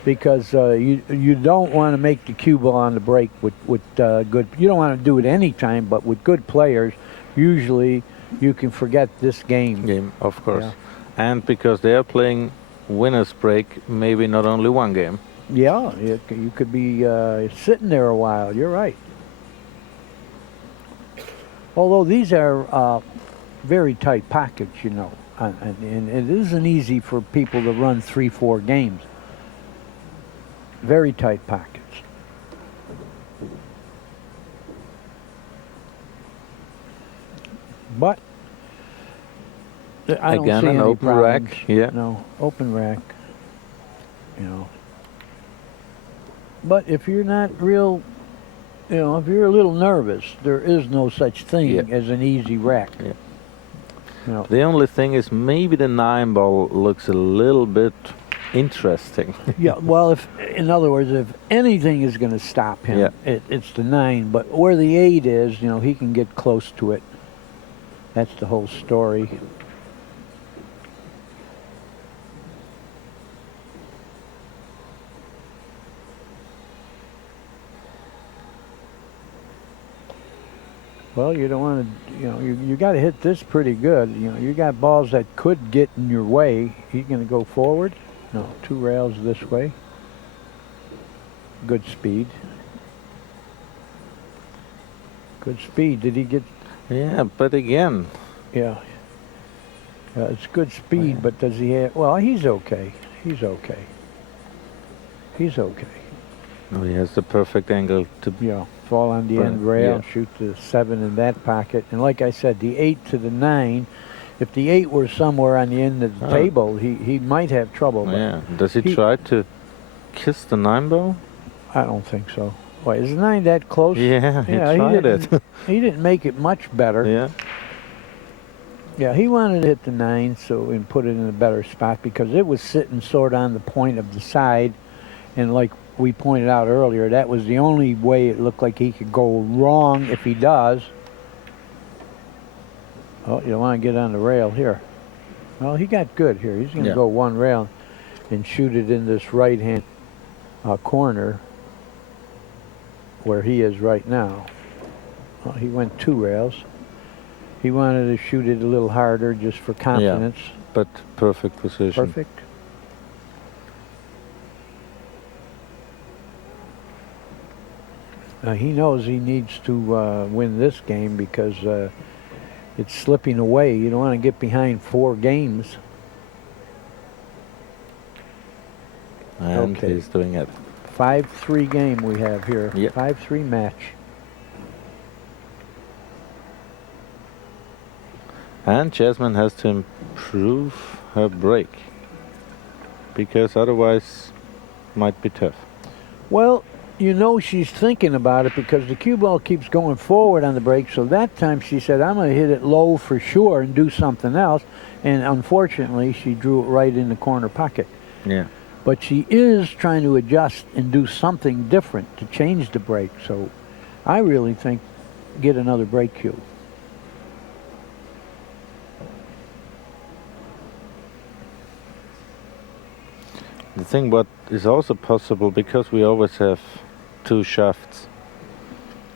because you don't want to make the cue ball on the break with good. You don't want to do it any time, but with good players, usually you can forget this game. of course. Yeah. And because they are playing winner's break, maybe not only one game. Yeah, you could be sitting there a while. You're right. Although these are very tight pockets, you know, and it isn't easy for people to run 3-4 games. Very tight pockets. But I don't Again, see an any open rack, problems. yeah. No, open rack. You know. But if you're not real, you know, if you're a little nervous, there is no such thing as an easy rack. Yeah. You know. The only thing is maybe the 9 ball looks a little bit interesting. Yeah, well, in other words, if anything is going to stop him, it's the 9. But where the 8 is, you know, he can get close to it. That's the whole story. Well, you don't want to, you know, you got to hit this pretty good. You know, you got balls that could get in your way. He's going to go forward. No, 2 rails this way. Good speed. Good speed. Did he get? Yeah, but again. Yeah. It's good speed, but does he have? Well, he's okay. He's okay. He's okay. Oh, he has the perfect angle to. Fall on the Right, end rail, yeah. shoot the 7 in that pocket. And like I said, the 8 to the 9, if the 8 were somewhere on the end of the Oh. table, he might have trouble. But Yeah. Does he he- try to kiss the 9 ball? I don't think so. Why, is the 9 that close? Yeah, he Yeah, tried it. He didn't make it much better. Yeah. Yeah, he wanted to hit the 9 and put it in a better spot because it was sitting sort of on the point of the side. And like we pointed out earlier, that was the only way it looked like he could go wrong if he does. Oh, you don't want to get on the rail here. Well, he got good here. He's going to Yeah. go one rail and shoot it in this right-hand corner where he is right now. Well, he went 2 rails. He wanted to shoot it a little harder just for confidence. But perfect position. Perfect. He knows he needs to win this game because it's slipping away. You don't want to get behind 4 games. And Okay. he's doing it. 5-3 game we have here. Yep. 5-3 match. And Jasmin has to improve her break because otherwise might be tough. Well, you know she's thinking about it because the cue ball keeps going forward on the break. So that time she said, I'm going to hit it low for sure and do something else. And unfortunately, she drew it right in the corner pocket. Yeah. But she is trying to adjust and do something different to change the break. So I really think get another break cue. The thing what is also possible, because we always have 2 shafts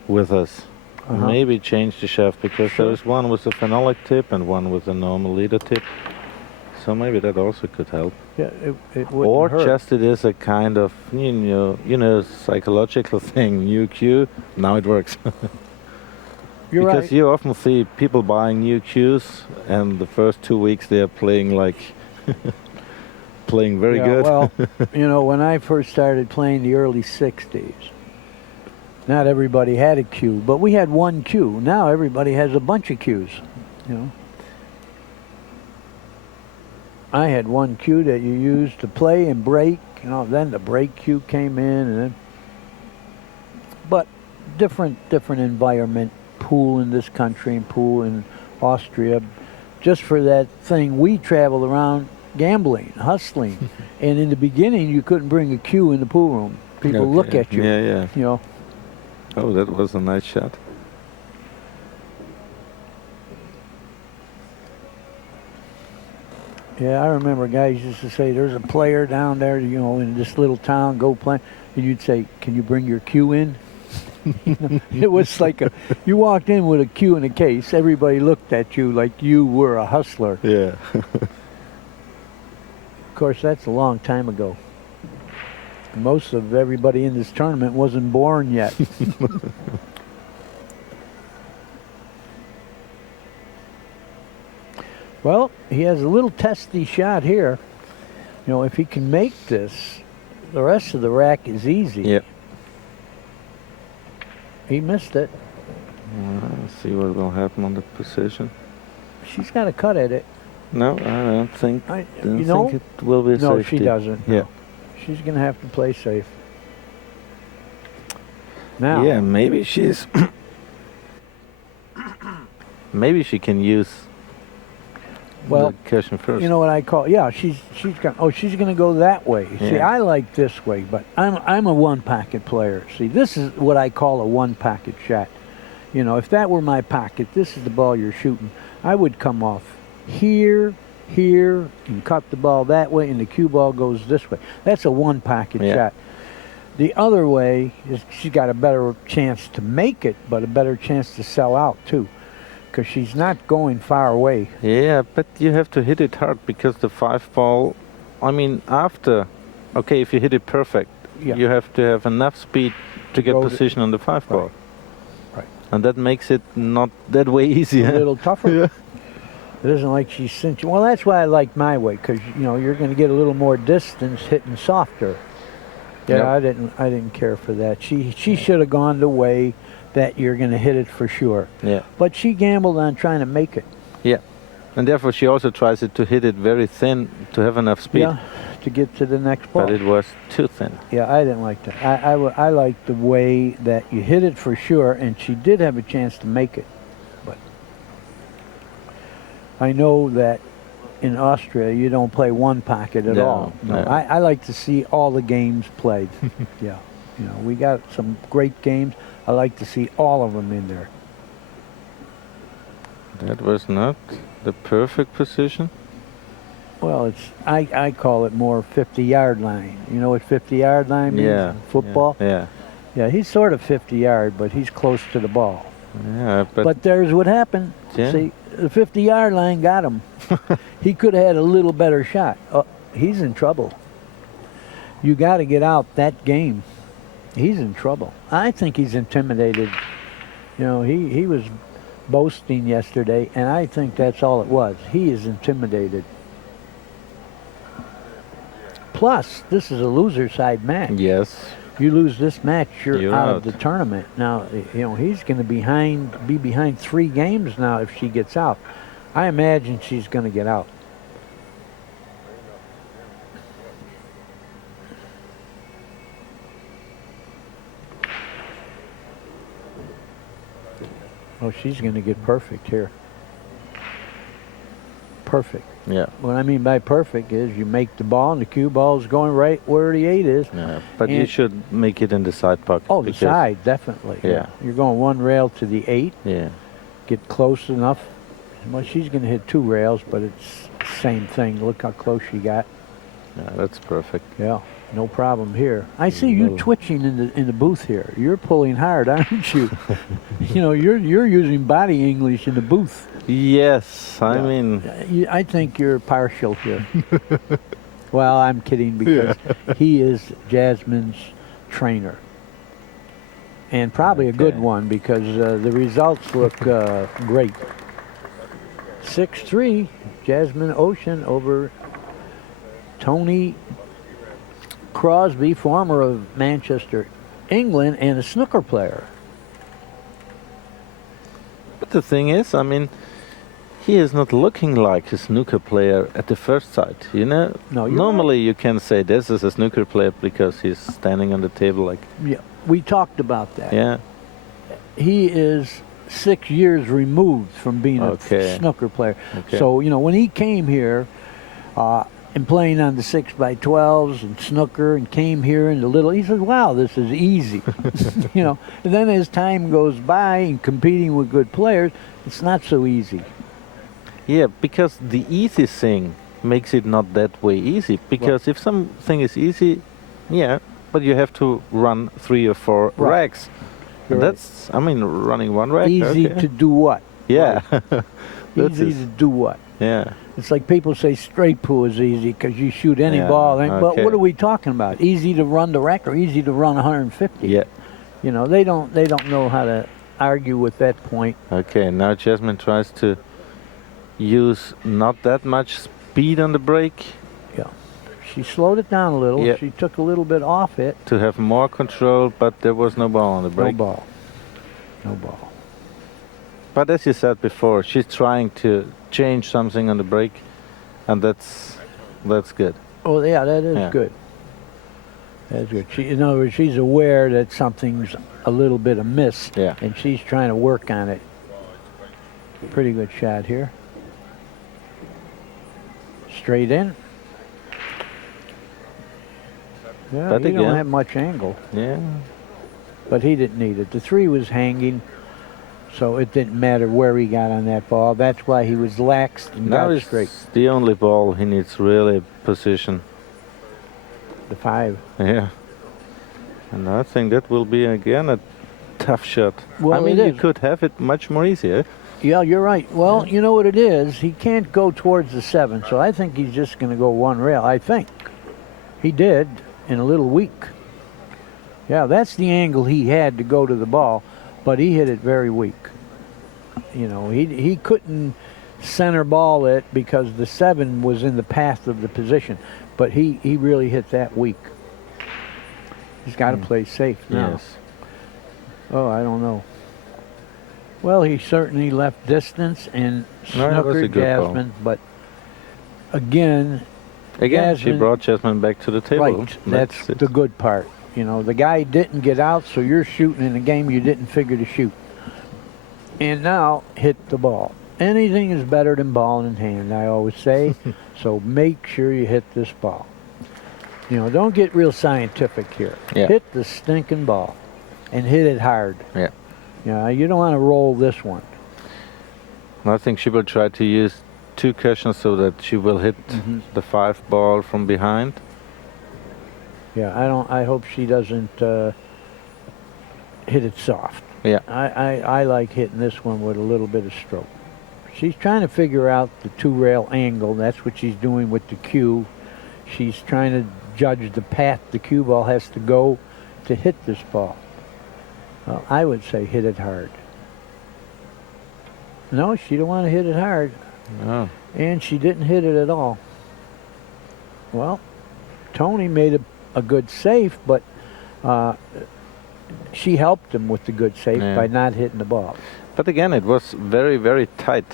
with us, maybe change the shaft because Sure. there is one with a phenolic tip and one with a normal leader tip. So maybe that also could help. Yeah, it wouldn't Or hurt. just it is a kind of, psychological thing. New cue, now it works. You're Because right. you often see people buying new cues and the first 2 weeks they are playing like, playing very Yeah, good. Well, when I first started playing the early 60s, not everybody had a cue, but we had 1 cue. Now everybody has a bunch of cues, I had 1 cue that you used to play and break, then the break cue came in, and then, but different environment, pool in this country and pool in Austria, just for that thing we traveled around gambling, hustling, and in the beginning you couldn't bring a cue in the pool room. People look Okay. at you, Yeah. Oh, that was a nice shot. Yeah, I remember guys used to say, there's a player down there, in this little town, go play. And you'd say, can you bring your cue in? It was like you walked in with a cue in a case. Everybody looked at you like you were a hustler. Yeah. Of course, that's a long time ago. Most of everybody in this tournament wasn't born yet. Well, he has a little testy shot here. If he can make this, the rest of the rack is easy. Yep. He missed it. Let's see what will happen on the position. She's got a cut at it. No, I don't think. Think it will be a no, safety. she doesn't. Yeah. No. She's going to have to play safe. Now. Yeah, maybe she's. Maybe she can use. Well, the cushion first. You know what I call? Yeah, she's going. She's going to go that way. See, Yeah. I like this way, but I'm a 1-pocket player. See, this is what I call a 1-pocket shot. If that were my pocket, this is the ball you're shooting. I would come off here, and cut the ball that way, and the cue ball goes this way. That's a 1-pocket Yeah. shot. The other way is she's got a better chance to make it, but a better chance to sell out too, because she's not going far away. Yeah, but you have to hit it hard because the 5 ball. I mean, okay, if you hit it perfect, Yeah. you have to have enough speed to get go to- position on the 5 ball. Right. And that makes it not that way easier. A little tougher. Yeah. It isn't like she's cinching. Well, that's why I like my way, because you're going to get a little more distance hitting softer. Yeah, Yep. I didn't care for that. She should have gone the way that you're going to hit it for sure. Yeah. But she gambled on trying to make it. Yeah. And therefore she also tries it to hit it very thin to have enough speed. Yeah, to get to the next ball. But it was too thin. Yeah, I didn't like that. I liked the way that you hit it for sure, and she did have a chance to make it. But I know that in Austria you don't play one pocket at No, all. No, no. I like to see all the games played. Yeah, you know, we got some great games. I like to see all of them in there. That was not the perfect position. Well, it's I call it more 50-yard line. You know what 50-yard line means? Yeah. In football? Yeah. Yeah, he's sort of 50-yard, but he's close to the ball. Yeah. But there's what happened. Yeah. See, the 50-yard line got him. He could have had a little better shot. Oh, he's in trouble. You got to get out that game. He's in trouble. I think he's intimidated. You know, he was boasting yesterday, and I think that's all it was. He is intimidated. Plus, this is a loser side match. Yes. You lose this match, you're out of out. the tournament. Now, you know, he's going to be behind 3 games now if she gets out. I imagine she's going to get out. Oh, she's going to get perfect here. Perfect. Yeah. What I mean by perfect is you make the ball and the cue ball is going right where the 8 is. Yeah. But you And- should make it in the side pocket. Oh, the because- side, definitely. Yeah. You're going 1 rail to the 8. Yeah. Get close enough. Well, she's going to hit 2 rails, but it's the same thing. Look how close she got. Yeah, that's perfect. Yeah, no problem here. I see you No. twitching in the booth here. You're pulling hard, aren't you? You know, you're using body English in the booth. Yes. I Yeah. mean, I think you're partial here. Well, I'm kidding because he is Jasmin's trainer. And probably a good Okay. one because the results look great. 6-3, Jasmin Ouschan over Tony Crosby, former of Manchester, England, and a snooker player. but the thing is, I mean, he is not looking like a snooker player at the first sight, you know? No, you're Normally you can say this is a snooker player because he's standing on the table like, Yeah, we talked about that. yeah. He is 6 years removed from being Okay. a snooker player. Okay. So, you know, when he came here and playing on the 6x12s and snooker and came here in the little, he said, wow, this is easy. You know, and then as time goes by and competing with good players, it's not so easy. Yeah, because the easy thing makes it not that way easy. Because if something is easy, yeah, but you have to run 3 or 4 Right. racks. And You're that's, I mean, running 1 rack. Easy okay. to do what? Yeah. That's Easy it. to do what? Yeah. It's like people say straight pool is easy because you shoot any Yeah, ball. But okay. what are we talking about? Easy to run the rack or easy to run 150? Yeah. You know, they don't know how to argue with that point. Okay, now Jasmin tries to use not that much speed on the break Yeah. She slowed it down a little. Yeah. She took a little bit off it. to have more control, but there was no ball on the No break. ball. No ball. But as you said before, she's trying to change something on the break, and that's good. Oh, yeah, that is Yeah. good. That's good. In other words, she's aware that something's a little bit amiss, Yeah. and she's trying to work on it. Pretty good shot here. Straight in. Yeah, But he again- don't have much angle, Yeah. but he didn't need it. The 3 was hanging, so it didn't matter where he got on that ball. That's why he was lax and Now got it's straight. the only ball he needs really position. The 5. Yeah. And I think that will be again a tough shot. Well, I mean, it you is. could have it much more easier. Yeah, you're right. Well, you know what it is? He can't go towards the 7, so I think he's just going to go 1 rail. I think. He did in a little weak. Yeah, that's the angle he had to go to the ball, but he hit it very weak. You know, he couldn't center ball it because the 7 was in the path of the position, but he really hit that weak. He's got to play safe now. Yes. Oh, I don't know. Well, he certainly left distance and No, that was a snookered good ball. Jasmin, but again, Again, she Jasmin- brought Jasmin back to the table. right, that's it. the good part. You know, the guy didn't get out, so you're shooting in a game you didn't figure to shoot. And now, hit the ball. Anything is better than ball in hand, I always say. So make sure you hit this ball. You know, don't get real scientific here. Yeah. Hit the stinking ball and hit it hard. Yeah. You don't want to roll this one. I think she will try to use 2 cushions so that she will hit the 5 ball from behind. Yeah, I hope she doesn't hit it soft. Yeah. I like hitting this one with a little bit of stroke. She's trying to figure out the 2-rail angle. That's what she's doing with the cue. She's trying to judge the path the cue ball has to go to hit this ball. I would say hit it hard. No, she don't want to hit it hard. Oh. And she didn't hit it at all. Well, Tony made a good save, but she helped him with the good save by not hitting the ball. But again, it was very, very tight.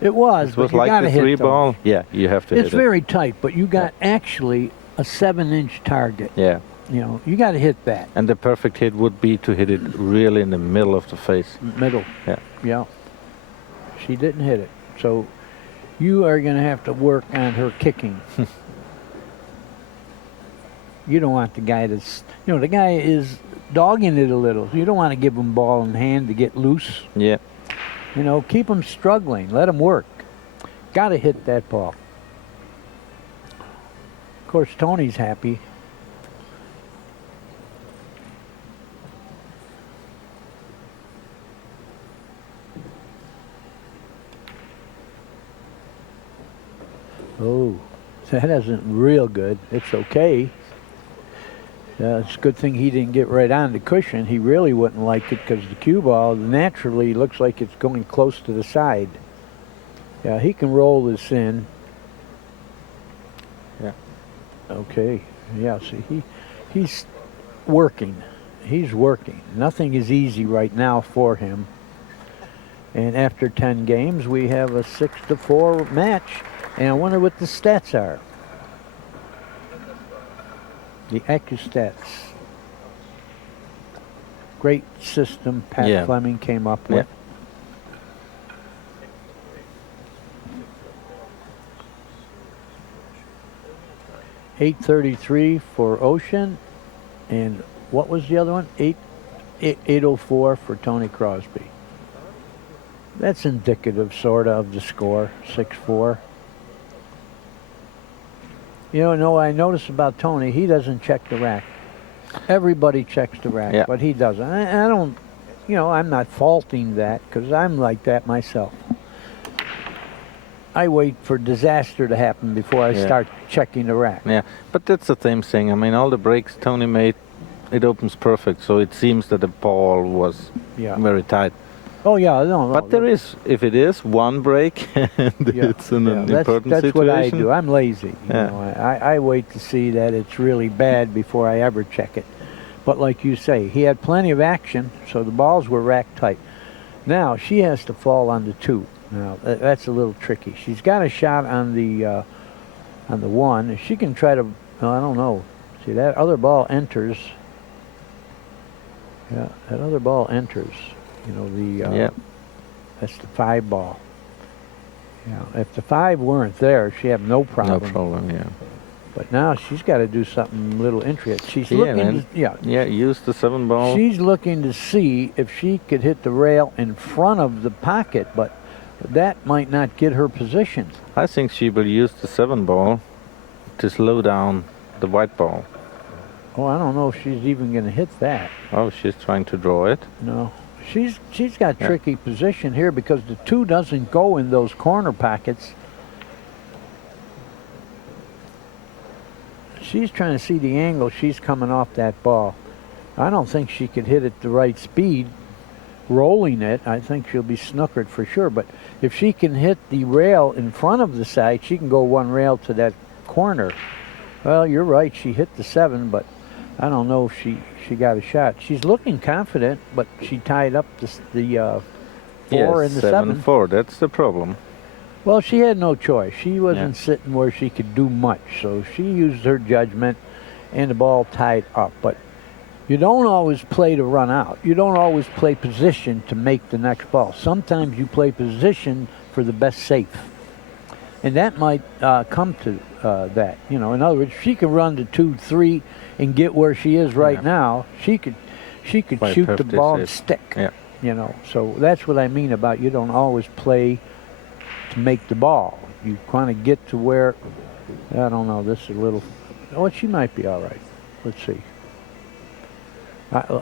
It was, It but was you like gotta the hit 3 those. ball. Yeah, you have to It's hit it. very tight, but you got actually a 7-inch target. Yeah. You know, you got to hit that And the perfect hit would be to hit it really in the middle of the face. middle. Yeah. Yeah. She didn't hit it, so you are going to have to work on her kicking. You don't want the guy that's, the guy is dogging it a little. You don't want to give him ball in hand to get loose. Yeah. Keep him struggling. Let him work. Got to hit that ball. Of course, Tony's happy. Oh, that isn't real good. It's okay. It's a good thing he didn't get right on the cushion. He really wouldn't like it because the cue ball naturally looks like it's going close to the side. Yeah, he can roll this in. Yeah. Okay. Yeah, see, he's working. He's working. Nothing is easy right now for him. And after 10 games, we have a 6-4 match. And I wonder what the stats are. The Accu-Stats. Great system Pat Fleming came up with. 833 for Ouschan, and what was the other one? 804 for Tony Crosby. That's indicative, sort of the score, 6-4. I notice about Tony, he doesn't check the rack. Everybody checks the rack, but he doesn't. I don't, I'm not faulting that because I'm like that myself. I wait for disaster to happen before I start checking the rack. Yeah, but that's the same thing. I mean, all the breaks Tony made, it opens perfect, so it seems that the ball was very tight. Oh yeah, no. But there is, if it is one break, and it's an important that's situation. What I do. I'm lazy. I wait to see that it's really bad before I ever check it. But like you say, he had plenty of action, so the balls were rack tight. Now she has to fall on the 2. Now that's a little tricky. She's got a shot on the 1. If she can try to, I don't know. See, that other ball enters. Yeah, that other ball enters. That's the 5 ball. Yeah, if the 5 weren't there, she'd have no problem. No problem, yeah. But now she's got to do something a little intricate. She's looking to, use the 7 ball. She's looking to see if she could hit the rail in front of the pocket, but that might not get her position. I think she will use the 7 ball to slow down the white ball. Oh, I don't know if she's even going to hit that. Oh, she's trying to draw it. No. She's got tricky position here because the 2 doesn't go in those corner pockets. She's trying to see the angle she's coming off that ball. I don't think she could hit it the right speed. Rolling it, I think she'll be snookered for sure. But if she can hit the rail in front of the side, she can go 1 rail to that corner. Well, you're right. She hit the 7, but I don't know if she got a shot. She's looking confident, but she tied up the 4 and the 7. 7-4. That's the problem. Well, she had no choice. She wasn't sitting where she could do much, so she used her judgment, and the ball tied up. But you don't always play to run out. You don't always play position to make the next ball. Sometimes you play position for the best safe. And that might come to that. You know, in other words, she could run to 2-3 and get where she is right now. She could Play shoot the perfectly ball and safe. stick. Yeah. You know, so that's what I mean about you don't always play to make the ball. You kind of get to where, I don't know, this is a little, oh, she might be all right. Let's see.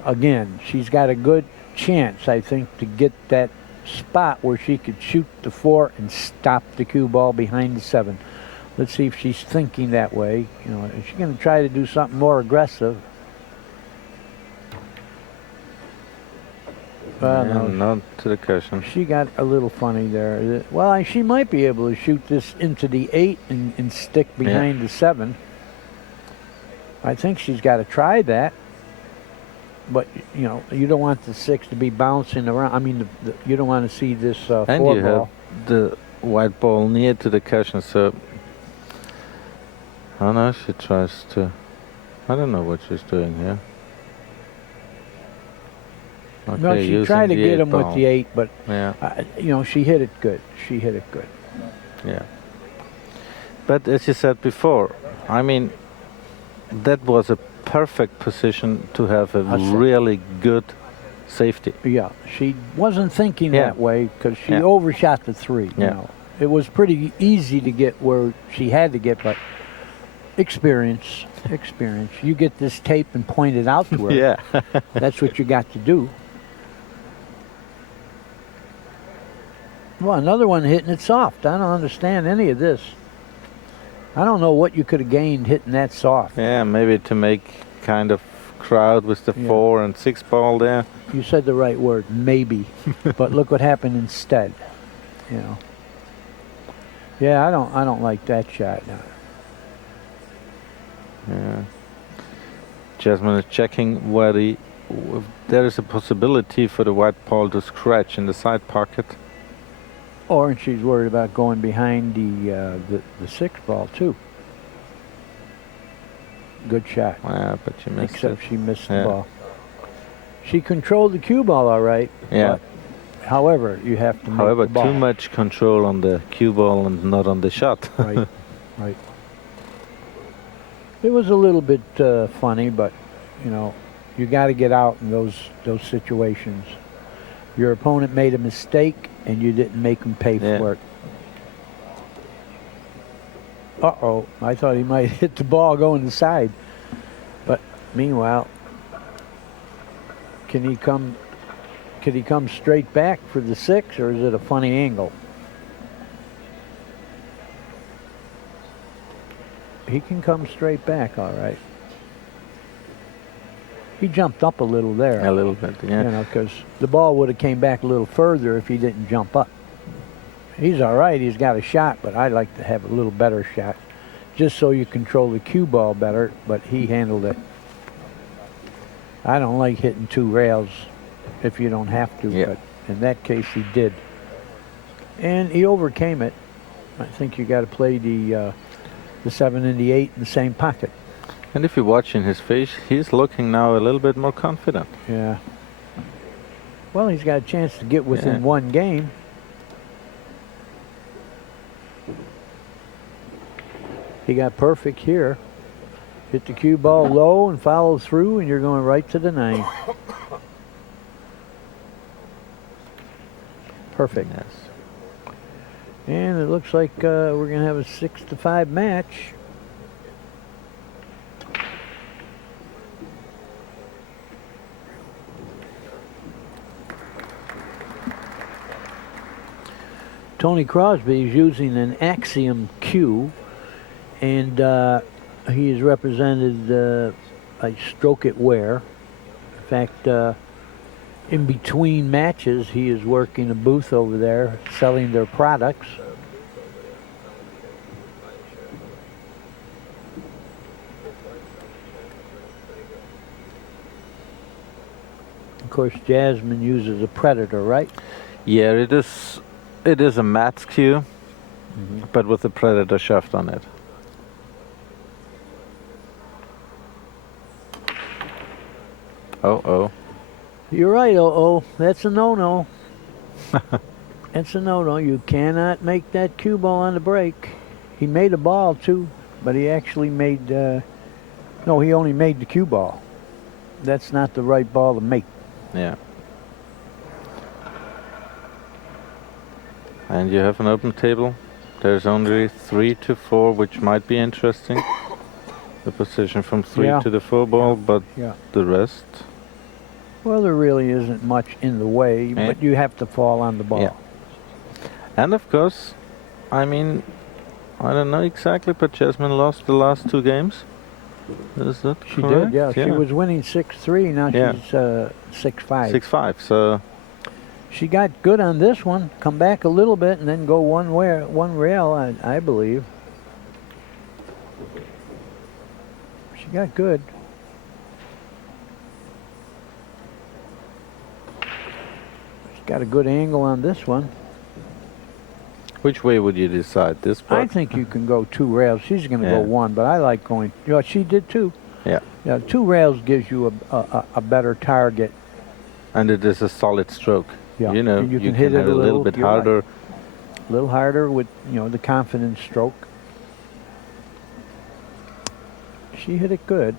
Again, she's got a good chance, I think, to get that spot where she could shoot the 4 and stop the cue ball behind the 7. Let's see if she's thinking that way. You know, is she going to try to do something more aggressive? No, not to the cushion. she got a little funny there. Well, she might be able to shoot this into the 8 and stick behind the 7. I think she's got to try that. But, you know, you don't want the 6 to be bouncing around. I mean, you don't want to see this 4 And you ball. have the white ball near to the cushion, so... Oh no, she tries to... I don't know what she's doing here. Okay, No, she using tried to the get 8 him with ball. the 8, but, Yeah, you know, she hit it good. She hit it good. yeah. But as you said before, I mean, that was a perfect position to have a That's it. really good safety. Yeah, she wasn't thinking Yeah. that way because she Yeah. overshot the 3. You Yeah. know, it was pretty easy to get where she had to get, but experience. You get this tape and point it out to her. Yeah. That's what you got to do. Well, another one hitting it soft. I don't understand any of this. I don't know what you could have gained hitting that soft. Yeah, maybe to make kind of crowd with the Yeah. 4 and 6 ball there. You said the right word, maybe. But look what happened instead. You know. Yeah, I don't like that shot. No. Yeah. Jasmin is checking where there is a possibility for the white ball to scratch in the side pocket. Or she's worried about going behind the 6 ball too. Good shot. Yeah, but she missed Except it. she missed Yeah. the ball. She controlled the cue ball all right. Yeah. But, however, you have to make However, the ball. too much control on the cue ball and not on the shot. Right, right. It was a little bit funny, but you know, you got to get out in those situations. Your opponent made a mistake, and you didn't make him pay Yeah. for it. Uh-oh, I thought he might hit the ball going inside. But meanwhile, can he come straight back for the 6, or is it a funny angle? He can come straight back, all right. He jumped up a little there. A little bit, yeah. You know, because the ball would have came back a little further if he didn't jump up. He's all right. He's got a shot, but I'd like to have a little better shot, just so you control the cue ball better. But he handled it. I don't like hitting 2 rails if you don't have to, Yeah. but in that case he did, and he overcame it. I think you got to play the 7 and the 8 in the same pocket. And if you watch in his face, he's looking now a little bit more confident. Yeah. Well, he's got a chance to get within Yeah. 1 game. He got perfect here. Hit the cue ball low and follow through, and you're going right to the 9. Perfect. Yes. And it looks like we're going to have a 6-5 match. Tony Crosby is using an Axiom cue, and he is represented by Stroke It Wear. In fact, in between matches, he is working a booth over there selling their products. course, Jasmin uses a predator, right? Yeah, it is. It is a Matt's cue, but with the predator shoved on it. Oh. You're right, oh. That's a no-no. That's a no-no. You cannot make that cue ball on the break. He made a ball, too, but he actually made... no, he only made the cue ball. That's not the right ball to make. Yeah. And you have an open table. There's only 3 to 4, which might be interesting. The position from 3 to the 4 ball, but the rest... Well, there really isn't much in the way, but you have to fall on the ball. Yeah. And of course, I mean, I don't know exactly, but Jasmin lost the last 2 games. Is that She correct? did, yeah. She was winning 6-3, now she's 6-5. 6-5, so... She got good on this one, come back a little bit, and then go one rail, I believe. She got good. She's got a good angle on this one. Which way would you decide? This part? I think you can go 2 rails. She's going to go 1, but I like going... she did too. Yeah. 2 rails gives you a better target. And it is a solid stroke. Yeah. You know, and you can hit it a little bit harder. Right. A little harder with, the confident stroke. She hit it good.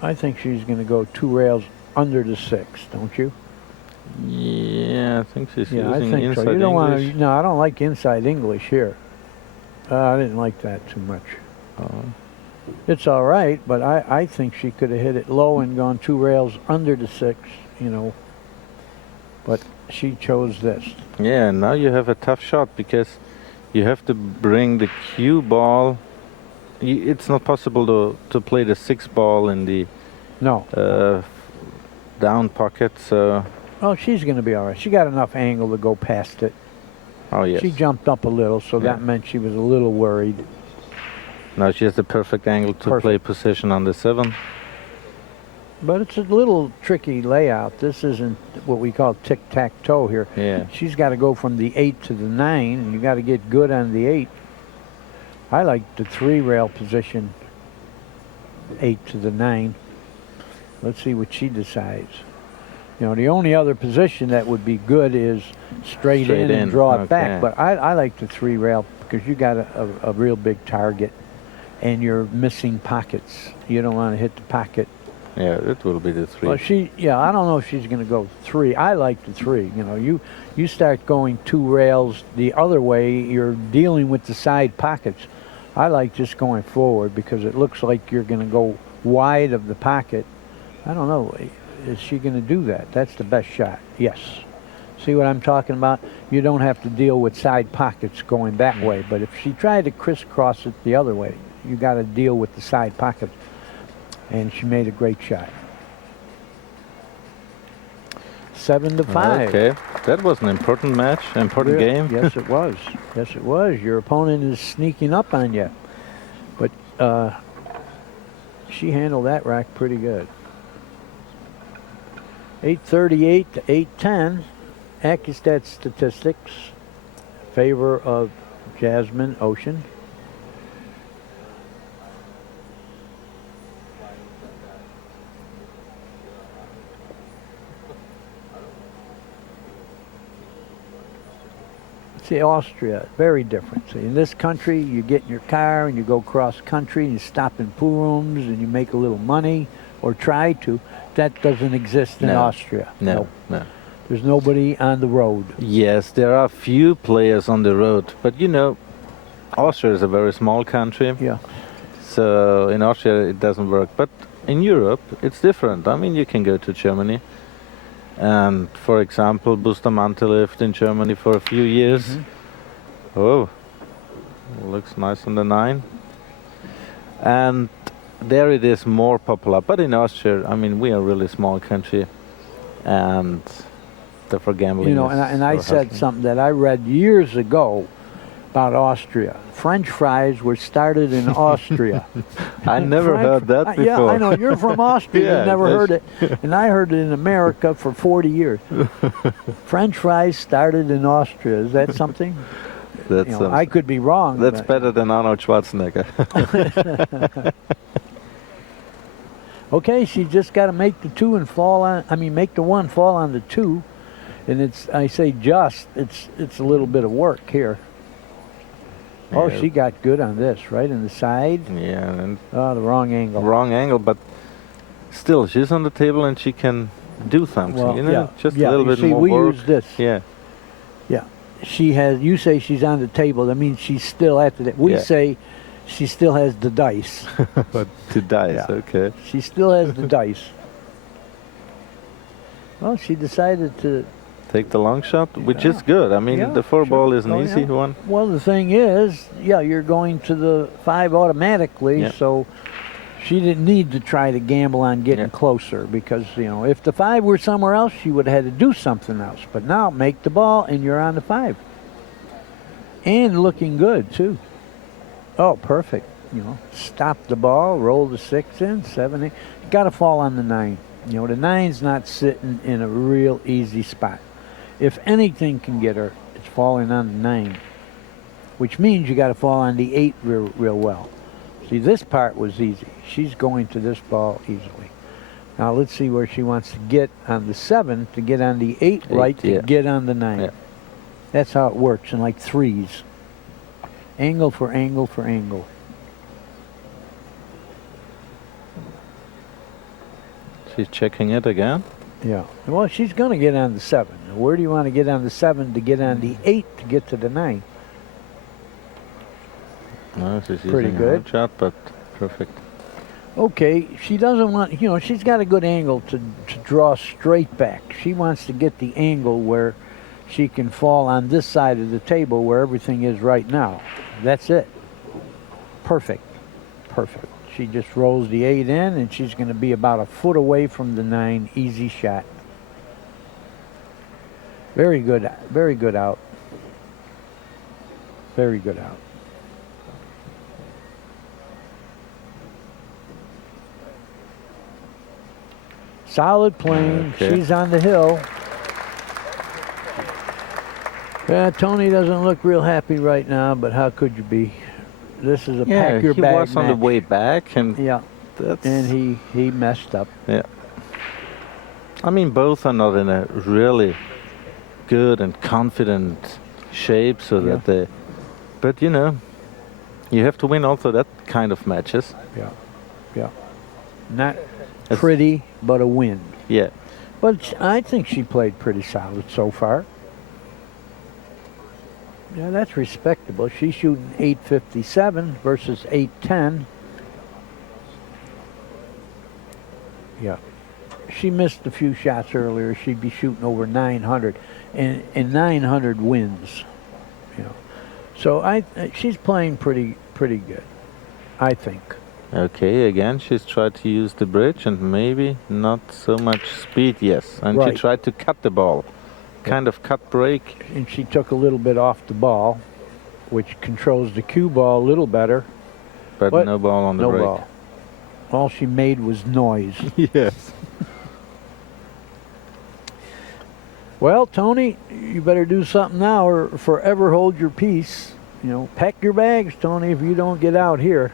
I think she's going to go 2 rails under the 6, don't you? Yeah, I think she's using I think inside so. You don't want English. to. No, I don't like inside English here. I didn't like that too much. It's all right, but I think she could have hit it low and gone 2 rails under the 6, But she chose this. Yeah, now you have a tough shot because you have to bring the cue ball. It's not possible to play the 6 ball in the down pocket, so... Oh, she's going to be all right. She got enough angle to go past it. Oh, yes. She jumped up a little, so that meant she was a little worried. Now she has the perfect angle to play position on the 7. But it's a little tricky layout. This isn't what we call tic-tac-toe here. Yeah. She's got to go from the 8 to the 9, and you got to get good on the 8. I like the 3 rail position, 8 to the 9. Let's see what she decides. The only other position that would be good is straight in and draw it back. But I like the 3 rail because you got a real big target and you're missing pockets. You don't want to hit the pocket. Yeah, it will be the 3. Well, I don't know if she's going to go 3. I like the 3. You start going 2 rails the other way, you're dealing with the side pockets. I like just going forward because it looks like you're going to go wide of the pocket. I don't know. Is she going to do that? That's the best shot. Yes. See what I'm talking about? You don't have to deal with side pockets going that way, but if she tried to crisscross it the other way, you got to deal with the side pockets. And she made a great shot. 7-5. Okay, that was an important match, important game. Yes, it was. Yes, it was. Your opponent is sneaking up on you, but she handled that rack pretty good. 8:38 to 8:10. Accu-Stats statistics favor of Jasmin Ouschan. See, Austria, very different. See, in this country, you get in your car and you go cross country and you stop in pool rooms and you make a little money, or try to. That doesn't exist in Austria. No. There's nobody on the road. Yes, there are few players on the road, but Austria is a very small country. Yeah. So in Austria it doesn't work, but in Europe it's different. I mean, you can go to Germany. And for example, Bustamante lived in Germany for a few years. Oh, looks nice on the 9. And there it is more popular. But in Austria, I mean, we are a really small country, and therefore gambling. And I said something that I read years ago about Austria. French fries were started in Austria. I never heard that before. Yeah, I know. You're from Austria. Yeah, You never that's- heard it. And I heard it in America for 40 years. French fries started in Austria. Is that something? That's, I could be wrong. that's but- better than Arnold Schwarzenegger. Okay, she just got to make the 2 and fall on. I mean, make the 1 fall on the 2, and it's. I say just. It's a little bit of work here. Oh, Yeah. she got good on this, right in the side. Yeah, and Oh, the wrong angle. wrong angle, but still, she's on the table and she can do something. Well, you know, yeah, just yeah, a little you bit see, more we work. use this. Yeah, Yeah, she has. You say she's on the table. That means she's still at the. We Yeah. say she still has the dice. but to dice, Yeah. okay. She still has the dice. Well, she decided to. Take the long shot, which Yeah. is good. I mean, Yeah, the 4 sure. ball is an Oh, easy yeah. one. Well, the thing is, yeah, you're going to the 5 automatically, Yeah. so she didn't need to try to gamble on getting Yeah. closer because, if the 5 were somewhere else, she would have had to do something else. But now, make the ball and you're on the 5. And looking good, too. Oh, perfect. Stop the ball, roll the 6 in, 7, 8. Got to fall on the 9. The 9's not sitting in a real easy spot. If anything can get her, it's falling on the 9, which means you got to fall on the 8 real well. See, this part was easy. She's going to this ball easily. Now let's see where she wants to get on the 7 to get on the 8 right to yeah. get on the 9. Yeah. That's how it works in like 3s. Angle for angle for angle. She's checking it again. Yeah. Well, she's going to get on the 7. Where do you want to get on the 7 to get on the 8 to get to the 9? No, she's Pretty using a good. hard shot, but perfect. Okay, she doesn't want, she's got a good angle to draw straight back. She wants to get the angle where she can fall on this side of the table where everything is right now. That's it. Perfect. Perfect. She just rolls the 8 in, and she's going to be about a foot away from the 9. Easy shot. Very good out. Very good out. Solid playing. Okay. She's on the hill. Yeah, Tony doesn't look real happy right now, but how could you be? This is a Yeah, pack your he bag was on the match. way back, and Yeah, that's. and he messed up. Yeah. I mean, both are not in a really good and confident shape, so Yeah. that they. But you have to win also that kind of matches. Yeah. Not It's- pretty, but a win. Yeah. But I think she played pretty solid so far. Yeah, that's respectable. She's shooting 857 versus 810. Yeah. She missed a few shots earlier. She'd be shooting over 900. And 900 wins. So she's playing pretty good, I think. Okay, again, she's tried to use the bridge and maybe not so much speed, yes. And Right. she tried to cut the ball. Kind of cut break. And she took a little bit off the ball, which controls the cue ball a little better. But no ball on the No break. ball. All she made was noise. Yes. Well, Tony, you better do something now or forever hold your peace. Pack your bags, Tony, if you don't get out here.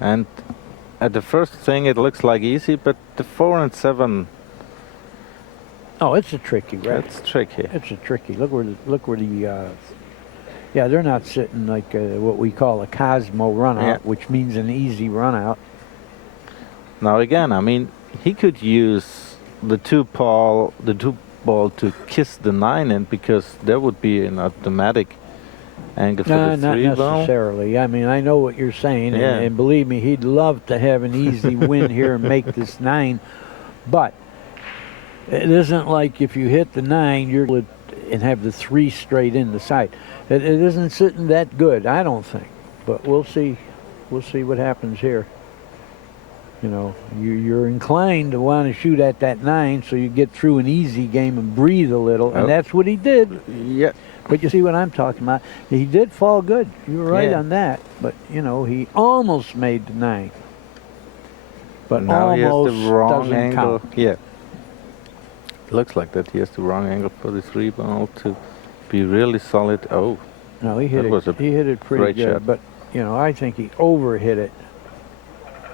And at the first thing it looks like easy, but the 4 and 7, Oh, it's a tricky, right? that's tricky. It's a tricky. Look where the yeah, they're not sitting like what we call a Cosmo run out, Yeah. which means an easy run out. Now again, I mean, he could use the 2 ball to kiss the 9 in, because there would be an automatic angle for No, the not 3 ball. necessarily. I mean, I know what you're saying, Yeah. and believe me, he'd love to have an easy win here and make this 9, but it isn't like if you hit the 9, you're and have the 3 straight in the side. It isn't sitting that good, I don't think. But we'll see. We'll see what happens here. You know, you're inclined to want to shoot at that 9 so you get through an easy game and breathe a little, and that's what he did. Yeah. But you see what I'm talking about? He did fall good. You were right Yeah. on that. But, you know, he almost made the 9. But Now he has almost the wrong doesn't angle. count. Yeah. Looks like that. He has the wrong angle for the 3 ball to be really solid. Oh, No, he hit That was a he hit it pretty great good. shot. But, you know, I think he overhit it.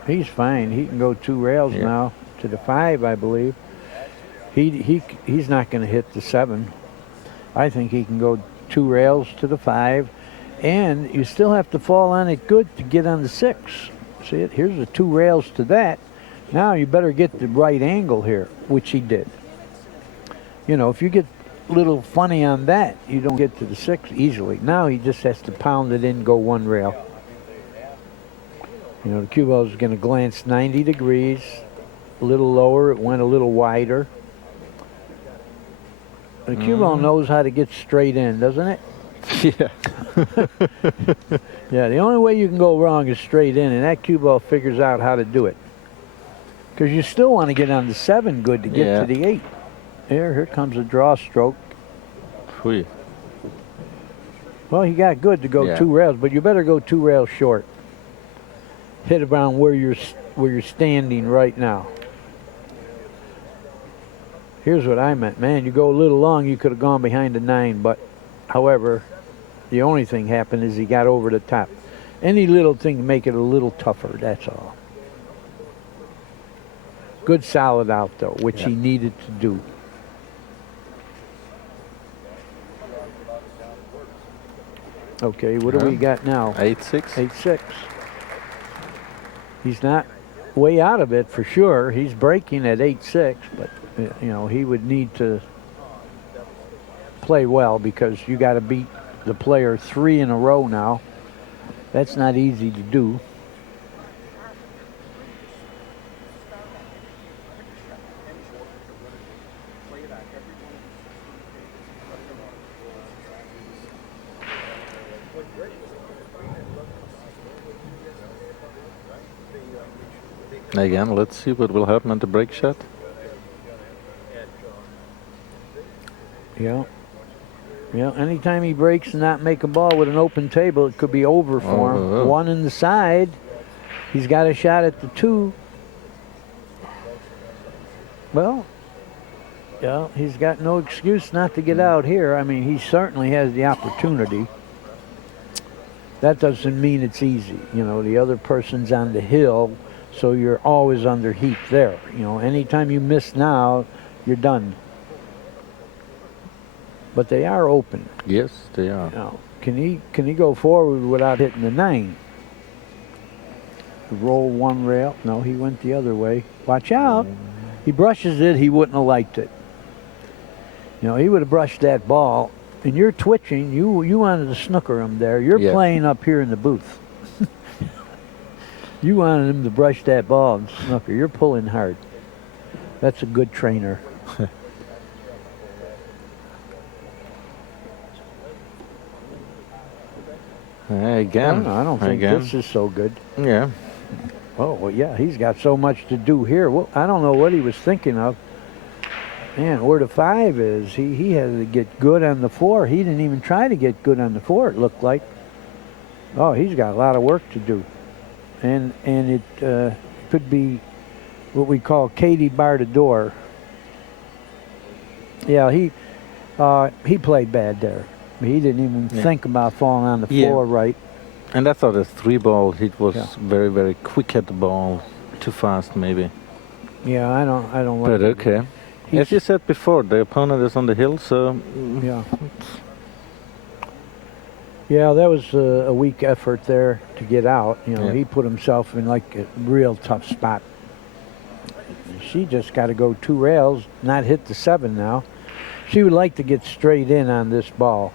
He's fine. He can go 2 rails Yeah. now to the 5, I believe. He's not going to hit the 7. I think he can go 2 rails to the 5, and you still have to fall on it good to get on the 6. See it? Here's the 2 rails to that. Now you better get the right angle here, which he did. You know, if you get a little funny on that, you don't get to the 6 easily. Now he just has to pound it in, go 1 rail. You know, the cue ball is going to glance 90 degrees, a little lower. It went a little wider. The cue ball knows how to get straight in, doesn't it? yeah. Yeah, the only way you can go wrong is straight in, and that cue ball figures out how to do it. Because you still want to get on the 7 good to get Yeah. to the 8. Here comes a draw stroke. Phew. Well, he got good to go Yeah. 2 rails, but you better go 2 rails short. Hit around where you're standing right now. Here's what I meant, man. You go a little long, you could have gone behind the 9, but however, the only thing happened is he got over the top. Any little thing to make it a little tougher, that's all. Good solid out though, which he needed to do. Okay, what do we got now? 8-6. 8-6. He's not way out of it for sure. He's breaking at 8-6, but you know, he would need to play well because you got to beat the player 3 in a row now. That's not easy to do. Again, let's see what will happen at the break shot. Yeah. Yeah, anytime he breaks and not make a ball with an open table, it could be over for him. Oh. 1 in the side. He's got a shot at the 2. Well, yeah, he's got no excuse not to get out here. I mean, he certainly has the opportunity. That doesn't mean it's easy. You know, the other person's on the hill, so you're always under heat there. You know, anytime you miss now, you're done. But they are open. Yes, they are. Now, can he go forward without hitting the 9? Roll 1 rail. No, he went the other way. Watch out. He brushes it. He wouldn't have liked it. You know, he would have brushed that ball. And you're twitching. You wanted to snooker him there. You're playing up here in the booth. You wanted him to brush that ball and snooker. You're pulling hard. That's a good trainer. Again. I don't think this is so good. Yeah. Oh, well, yeah, he's got so much to do here. Well, I don't know what he was thinking of. Man, where the 5 is, he had to get good on the 4. He didn't even try to get good on the 4, it looked like. Oh, he's got a lot of work to do. And it could be what we call Katie bar the door. Yeah, he played bad there. He didn't even think about falling on the floor right. And I thought a 3 ball, he was very, very quick at the ball. Too fast, maybe. Yeah, I don't like But it. okay. As you said before, the opponent is on the hill, so... Yeah. Yeah, that was a weak effort there to get out. You know, he put himself in like a real tough spot. She just got to go 2 rails, not hit the 7 now. She would like to get straight in on this ball.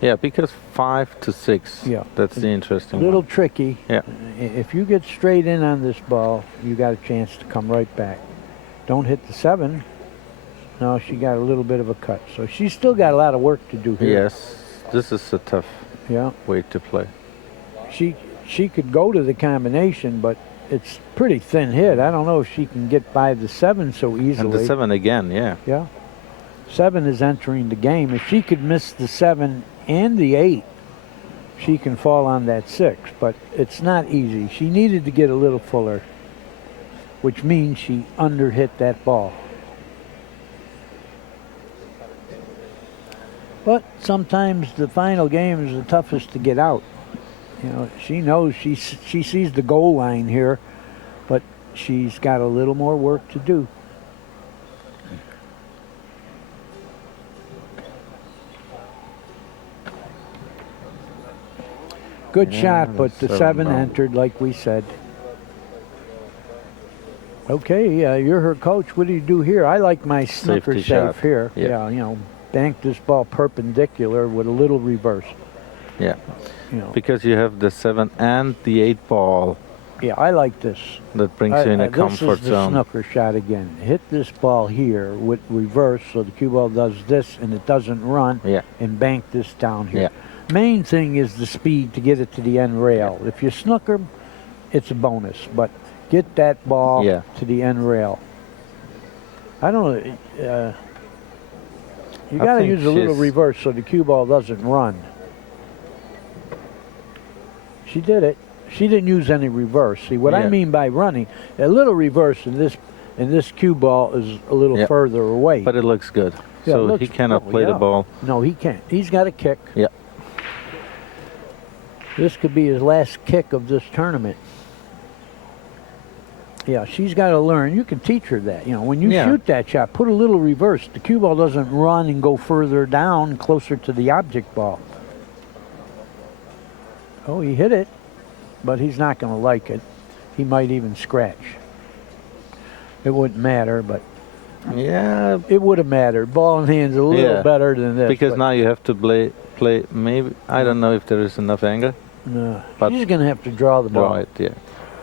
Yeah, because 5 to 6. Yeah, that's the interesting one. A little one. tricky. Yeah. If you get straight in on this ball, you got a chance to come right back. Don't hit the 7. No, she got a little bit of a cut. So she's still got a lot of work to do here. Yes, this is a tough way to play. She could go to the combination, but it's pretty thin hit. I don't know if she can get by the 7 so easily. And the 7 again, yeah. Yeah. 7 is entering the game. If she could miss the 7 and the 8, she can fall on that 6. But it's not easy. She needed to get a little fuller, which means she underhit that ball. But sometimes the final game is the toughest to get out. You know, she knows she sees the goal line here, but she's got a little more work to do. Good shot, but the 7 entered, like we said. Okay, you're her coach. What do you do here? I like my snooker Safety safe shot. here. Yeah. Yeah, you know, bank this ball perpendicular with a little reverse. Yeah. You know. Because you have the 7 and the 8 ball. Yeah, I like this. That brings you in a comfort This is the zone. snooker shot again. Hit this ball here with reverse so the cue ball does this and it doesn't run. Yeah. And bank this down here. Yeah. Main thing is the speed to get it to the end rail. If you snooker, it's a bonus, but get that ball to the end rail. I don't know. You got to use a little reverse so the cue ball doesn't run. She did it. She didn't use any reverse. See what I mean by running? A little reverse in this cue ball is a little further away. But it looks good. Yeah, So he cannot play the ball. No, he can't. He's got a kick. Yeah. This could be his last kick of this tournament. Yeah, she's got to learn. You can teach her that. You know, when you shoot that shot, put a little reverse. The cue ball doesn't run and go further down, closer to the object ball. Oh, he hit it, but he's not going to like it. He might even scratch. It wouldn't matter, but yeah, it would have mattered. Ball in hand's a little better than this. Because now you have to play maybe, I don't know if there is enough angle. No, but she's going to have to draw the ball. Draw it, yeah.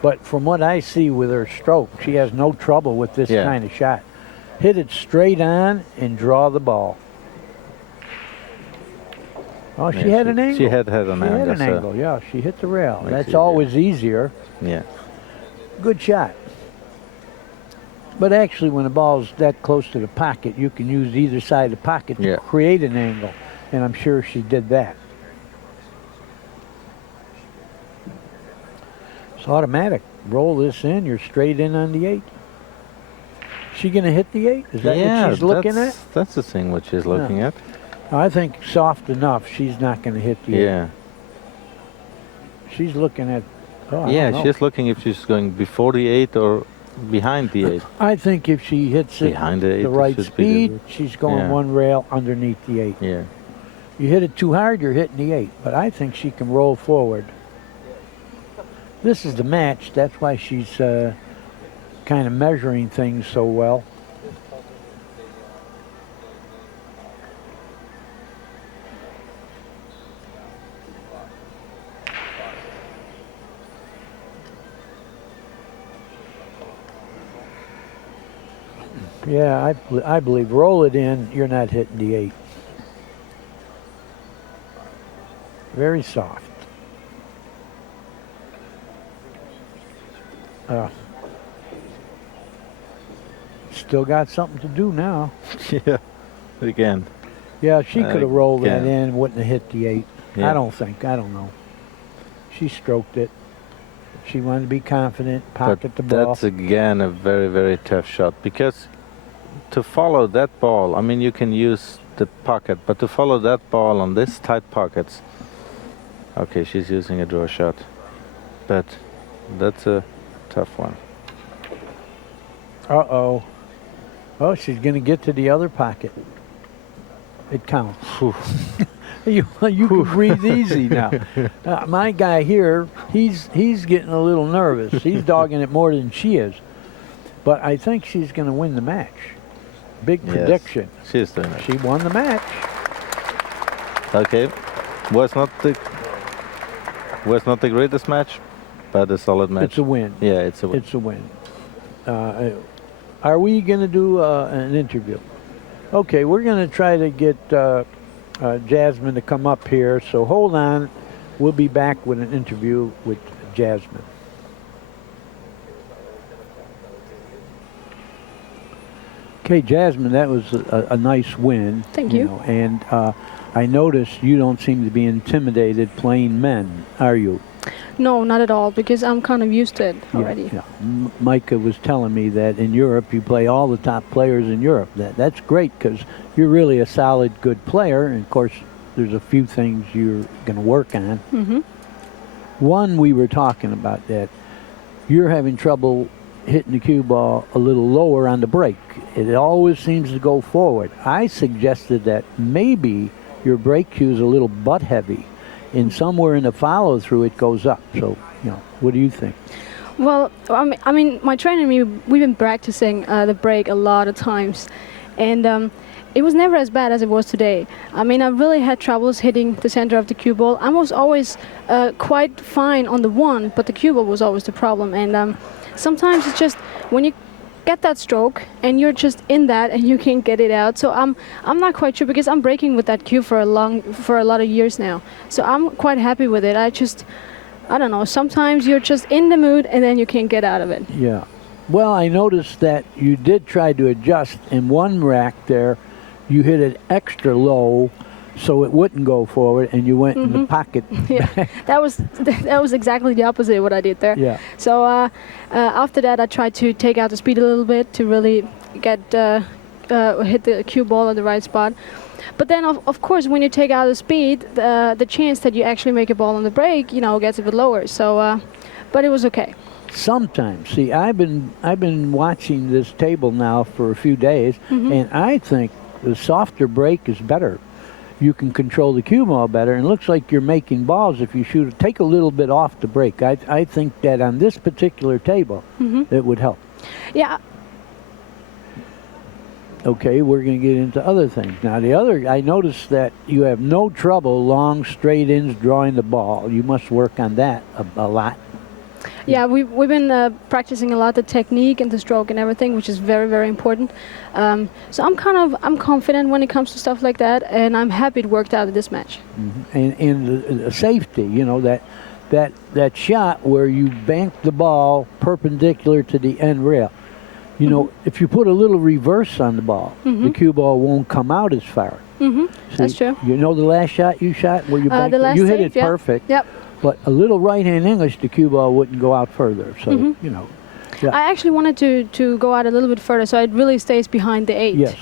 But from what I see with her stroke, she has no trouble with this kind of shot. Hit it straight on and draw the ball. Oh, she had an angle. She had an angle. She had an angle, yeah. She hit the rail. Makes That's it, always easier. Yeah. Good shot. But actually, when the ball's that close to the pocket, you can use either side of the pocket to create an angle. And I'm sure she did that. It's automatic. Roll this in. You're straight in on the 8. She going to hit the 8? Is that what she's looking at? That's the thing what she's looking at. I think soft enough, she's not going to hit the 8. Yeah. She's looking at... Oh, yeah, she's looking if she's going before the 8 or behind the 8. I think if she hits it behind the 8, the right speed, she's going one rail underneath the 8. Yeah. You hit it too hard, you're hitting the 8. But I think she can roll forward. This is the match. That's why she's kind of measuring things so well. Yeah, I believe. Roll it in. You're not hitting the 8. Very soft. Still got something to do now. Yeah, again. Yeah, she could have rolled that in, wouldn't have hit the 8. Yeah. I don't know. She stroked it. She wanted to be confident, pocket the ball. That's again a very, very tough shot, because to follow that ball, I mean, you can use the pocket, but to follow that ball on this tight pockets, okay, she's using a draw shot, but that's a tough one. Uh-oh. Oh, she's going to get to the other pocket. It counts. You can breathe easy now. My guy here, he's getting a little nervous. He's dogging it more than she is. But I think she's going to win the match. Big prediction. She's doing it. She won the match. Okay. Was not the greatest match, but a solid match. It's a win. Yeah, it's a win. It's a win. Are we going to do an interview? Okay, we're going to try to get Jasmin to come up here, so hold on. We'll be back with an interview with Jasmin. Okay, Jasmine, that was a nice win. Thank you. know, and I noticed you don't seem to be intimidated playing men, are you? No, not at all, because I'm kind of used to it already. Yeah. Micah was telling me that in Europe you play all the top players in Europe. That's great because you're really a solid, good player. And of course, there's a few things you're going to work on. Mm-hmm. One, we were talking about that you're having trouble hitting the cue ball a little lower on the break. It always seems to go forward. I suggested that maybe your break cue is a little butt heavy. And somewhere in the follow through it goes up. So, what do you think? Well, I mean, my trainer and me, we've been practicing the break a lot of times, and it was never as bad as it was today. I mean, I really had troubles hitting the center of the cue ball. I was always quite fine on the one, but the cue ball was always the problem. And sometimes it's just when you get that stroke and you're just in that and you can't get it out. So I'm not quite sure, because I'm breaking with that cue for a lot of years now. So I'm quite happy with it. I don't know, sometimes you're just in the mood and then you can't get out of it. Yeah. Well, I noticed that you did try to adjust in one rack there. You hit it extra low so it wouldn't go forward, and you went in the pocket. Yeah, that was exactly the opposite of what I did there. Yeah. So after that, I tried to take out the speed a little bit to really get hit the cue ball at the right spot. But then, of course, when you take out the speed, the chance that you actually make a ball on the break, gets a bit lower. So, but it was okay. Sometimes, see, I've been watching this table now for a few days, and I think the softer break is better. You can control the cue ball better, and it looks like you're making balls if you shoot it. Take a little bit off the break. I think that on this particular table, it would help. Yeah. Okay, we're going to get into other things. Now, I noticed that you have no trouble long straight ins drawing the ball. You must work on that a lot. Yeah, we've been practicing a lot the technique and the stroke and everything, which is very, very important. So I'm confident when it comes to stuff like that, and I'm happy it worked out in this match. And the safety, that shot where you bank the ball perpendicular to the end rail. If you put a little reverse on the ball, the cue ball won't come out as far. See, that's true. You know the last shot you shot where you banked the you last hit save, it perfect. Yep. But a little right-hand English, the cue ball wouldn't go out further. So, Yeah. I actually wanted to go out a little bit further, so it really stays behind the 8. Yes.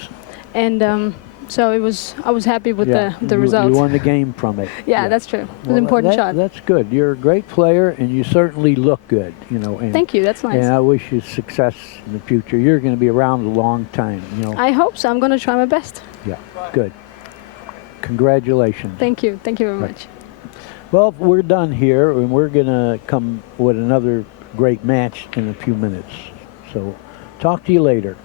And so I was happy with the result. You won the game from it. Yeah, that's true. It was an important shot. That's good. You're a great player, and you certainly look good. And, thank you. That's nice. And I wish you success in the future. You're going to be around a long time. I hope so. I'm going to try my best. Yeah. Good. Congratulations. Thank you. Thank you very much. Well, we're done here, and we're going to come with another great match in a few minutes. So, talk to you later.